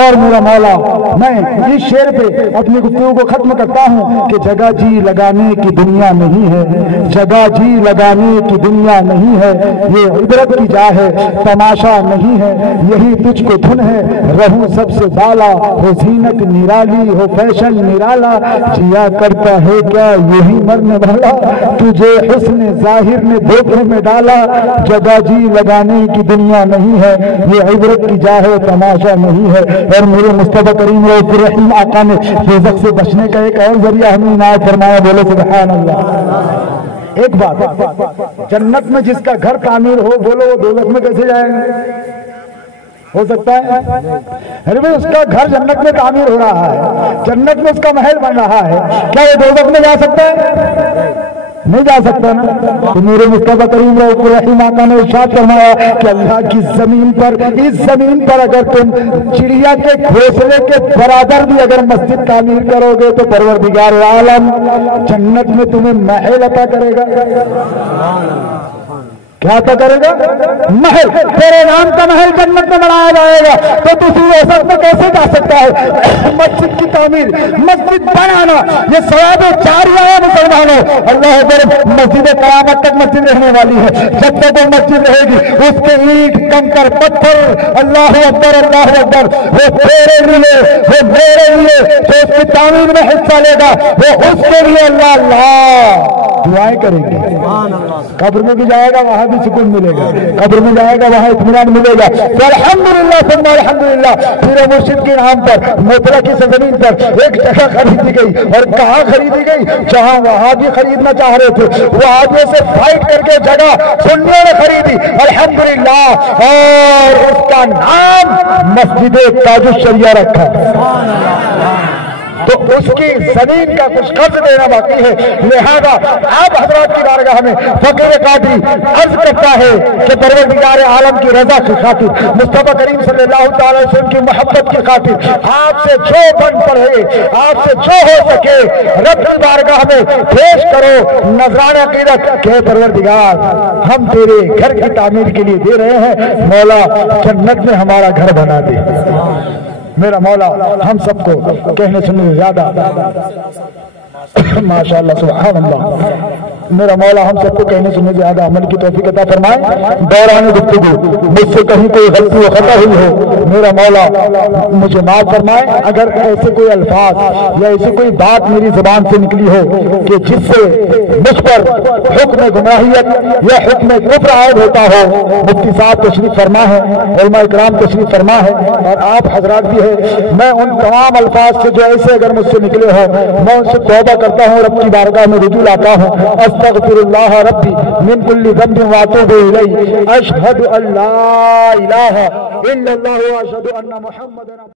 اور میرا مولا میں اس شعر پہ اپنی گفتگو کو ختم کرتا ہوں کہ جگہ جی لگانے کی دنیا نہیں ہے، جگہ جی لگانے کی دنیا نہیں ہے، یہ عبرت کی جا ہے، تماشا نہیں ہے، یہی تجھ کو دھن ہے، رہوں سب سے بالا، ہو زینت نرالی، ہو فیشن نرالا، جیا کرتا ہے کیا یہی مرنے والا، تجھے حسن ظاہر نے دھوکے میں ڈالا. جگہ جی لگانے کی دنیا نہیں ہے، یہ عبرت کی جا ہے، تماشا نہیں ہے. اور میرے مصطفیٰ کریم رؤوف الرحیم آقا نے دوزخ سے بچنے کا ایک اور ذریعہ ہمیں عنایت فرمایا. بولے سبحان اللہ. ایک بات، جنت میں جس کا گھر تعمیر ہو، بولو وہ دوزخ میں کیسے جائے گا؟ ہو سکتا ہے؟ ارے بھائی اس کا گھر جنت میں تعمیر ہو رہا ہے، جنت میں اس کا محل بن رہا ہے، کیا یہ دوزخ میں جا سکتا ہے؟ نہیں جا سکتا نا. تو میرے مصطفیٰ کریم رؤوف الرحیم آقا نے ارشاد فرمایا کہ اللہ کی زمین پر، اس زمین پر اگر تم چڑیا کے گھونسلے کے برابر بھی اگر مسجد تعمیر کرو گے تو پروردگار عالم جنت میں تمہیں محل عطا کرے گا. کیا عطا کرے گا؟ محل. تیرے نام کا محل جنت میں بنایا جائے گا. تو دوسری وسط میں کیسے جا سکتا ہے؟ مسجد کی تعمیر، مسجد بنانا یہ ثواب جاریہ ہے مسلمانوں. اللہ اکبر. مسجد قیامت تک مسجد رہنے والی ہے. جب تک وہ مسجد رہے گی اس کے اینٹ کنکر پتھر، اللہ اکبر اللہ اکبر، وہ تیرے لیے، وہ میرے لیے جو اس کی تعمیر میں حصہ لے گا وہ اس کے لیے اللہ اللہ دعائیں کریں گے. قبر میں بھی جائے گا وہاں بھی سکون ملے گا، قبر میں جائے گا وہاں اطمینان ملے گا. تو الحمدللہ ثم الحمدللہ پیر مرشد کے نام پر موتلا کی سرزمین پر ایک جگہ خریدی گئی. اور کہاں خریدی گئی؟ جہاں وہاں بھی خریدنا چاہ رہے تھے وہ آدمی سے فائٹ کر کے جگہ سنیوں نے خریدی الحمدللہ، اور اس کا نام مسجد تاج الشریعہ رکھا. تو اس کی زمین کا کچھ قرض دینا باقی ہے. لہذا آپ حضرات کی بارگاہ میں فقیر قادری عرض کرتا ہے کہ پروردگار عالم کی رضا کی خاطر، مصطفیٰ کریم صلی اللہ تعالی وسلم کی محبت کی خاطر آپ سے جو بن پڑے، آپ سے جو ہو سکے رب کی بارگاہ میں پیش کرو نذران عقیدت کہ پروردگار ہم تیرے گھر کی تعمیر کے لیے دے رہے ہیں، مولا جنت میں ہمارا گھر بنا دے. میرا مولا ہم سب کو کہنے سننے سے زیادہ ماشاءاللہ سبحان اللہ، میرا مولا ہم سب کو کہنے سننے سے زیادہ عمل کی توفیق عطا فرمائے. دوران گفتگو مجھ سے کہیں کوئی غلطی و خطا ہوئی ہو میرا مولا مجھے معاف فرمائے. اگر ایسے کوئی الفاظ یا ایسی کوئی بات میری زبان سے نکلی ہو کہ جس سے مجھ پر حکم گمراہیت یا حکم کفر عائد ہوتا ہو، مفتی صاحب تشریف فرما ہے، علماء اکرام تشریف فرما ہے اور آپ حضرات بھی ہے. میں ان تمام الفاظ سے جو ایسے اگر مجھ سے نکلے ہوں میں ان سے توبہ کرتا ہوں، رب کی بارگاہ میں رجوع لاتا ہوں. استغفر اللہ ربی من کل ذنب واتوب الیہ. اشہد ان لا الہ الا اللہ واشہد ان محمد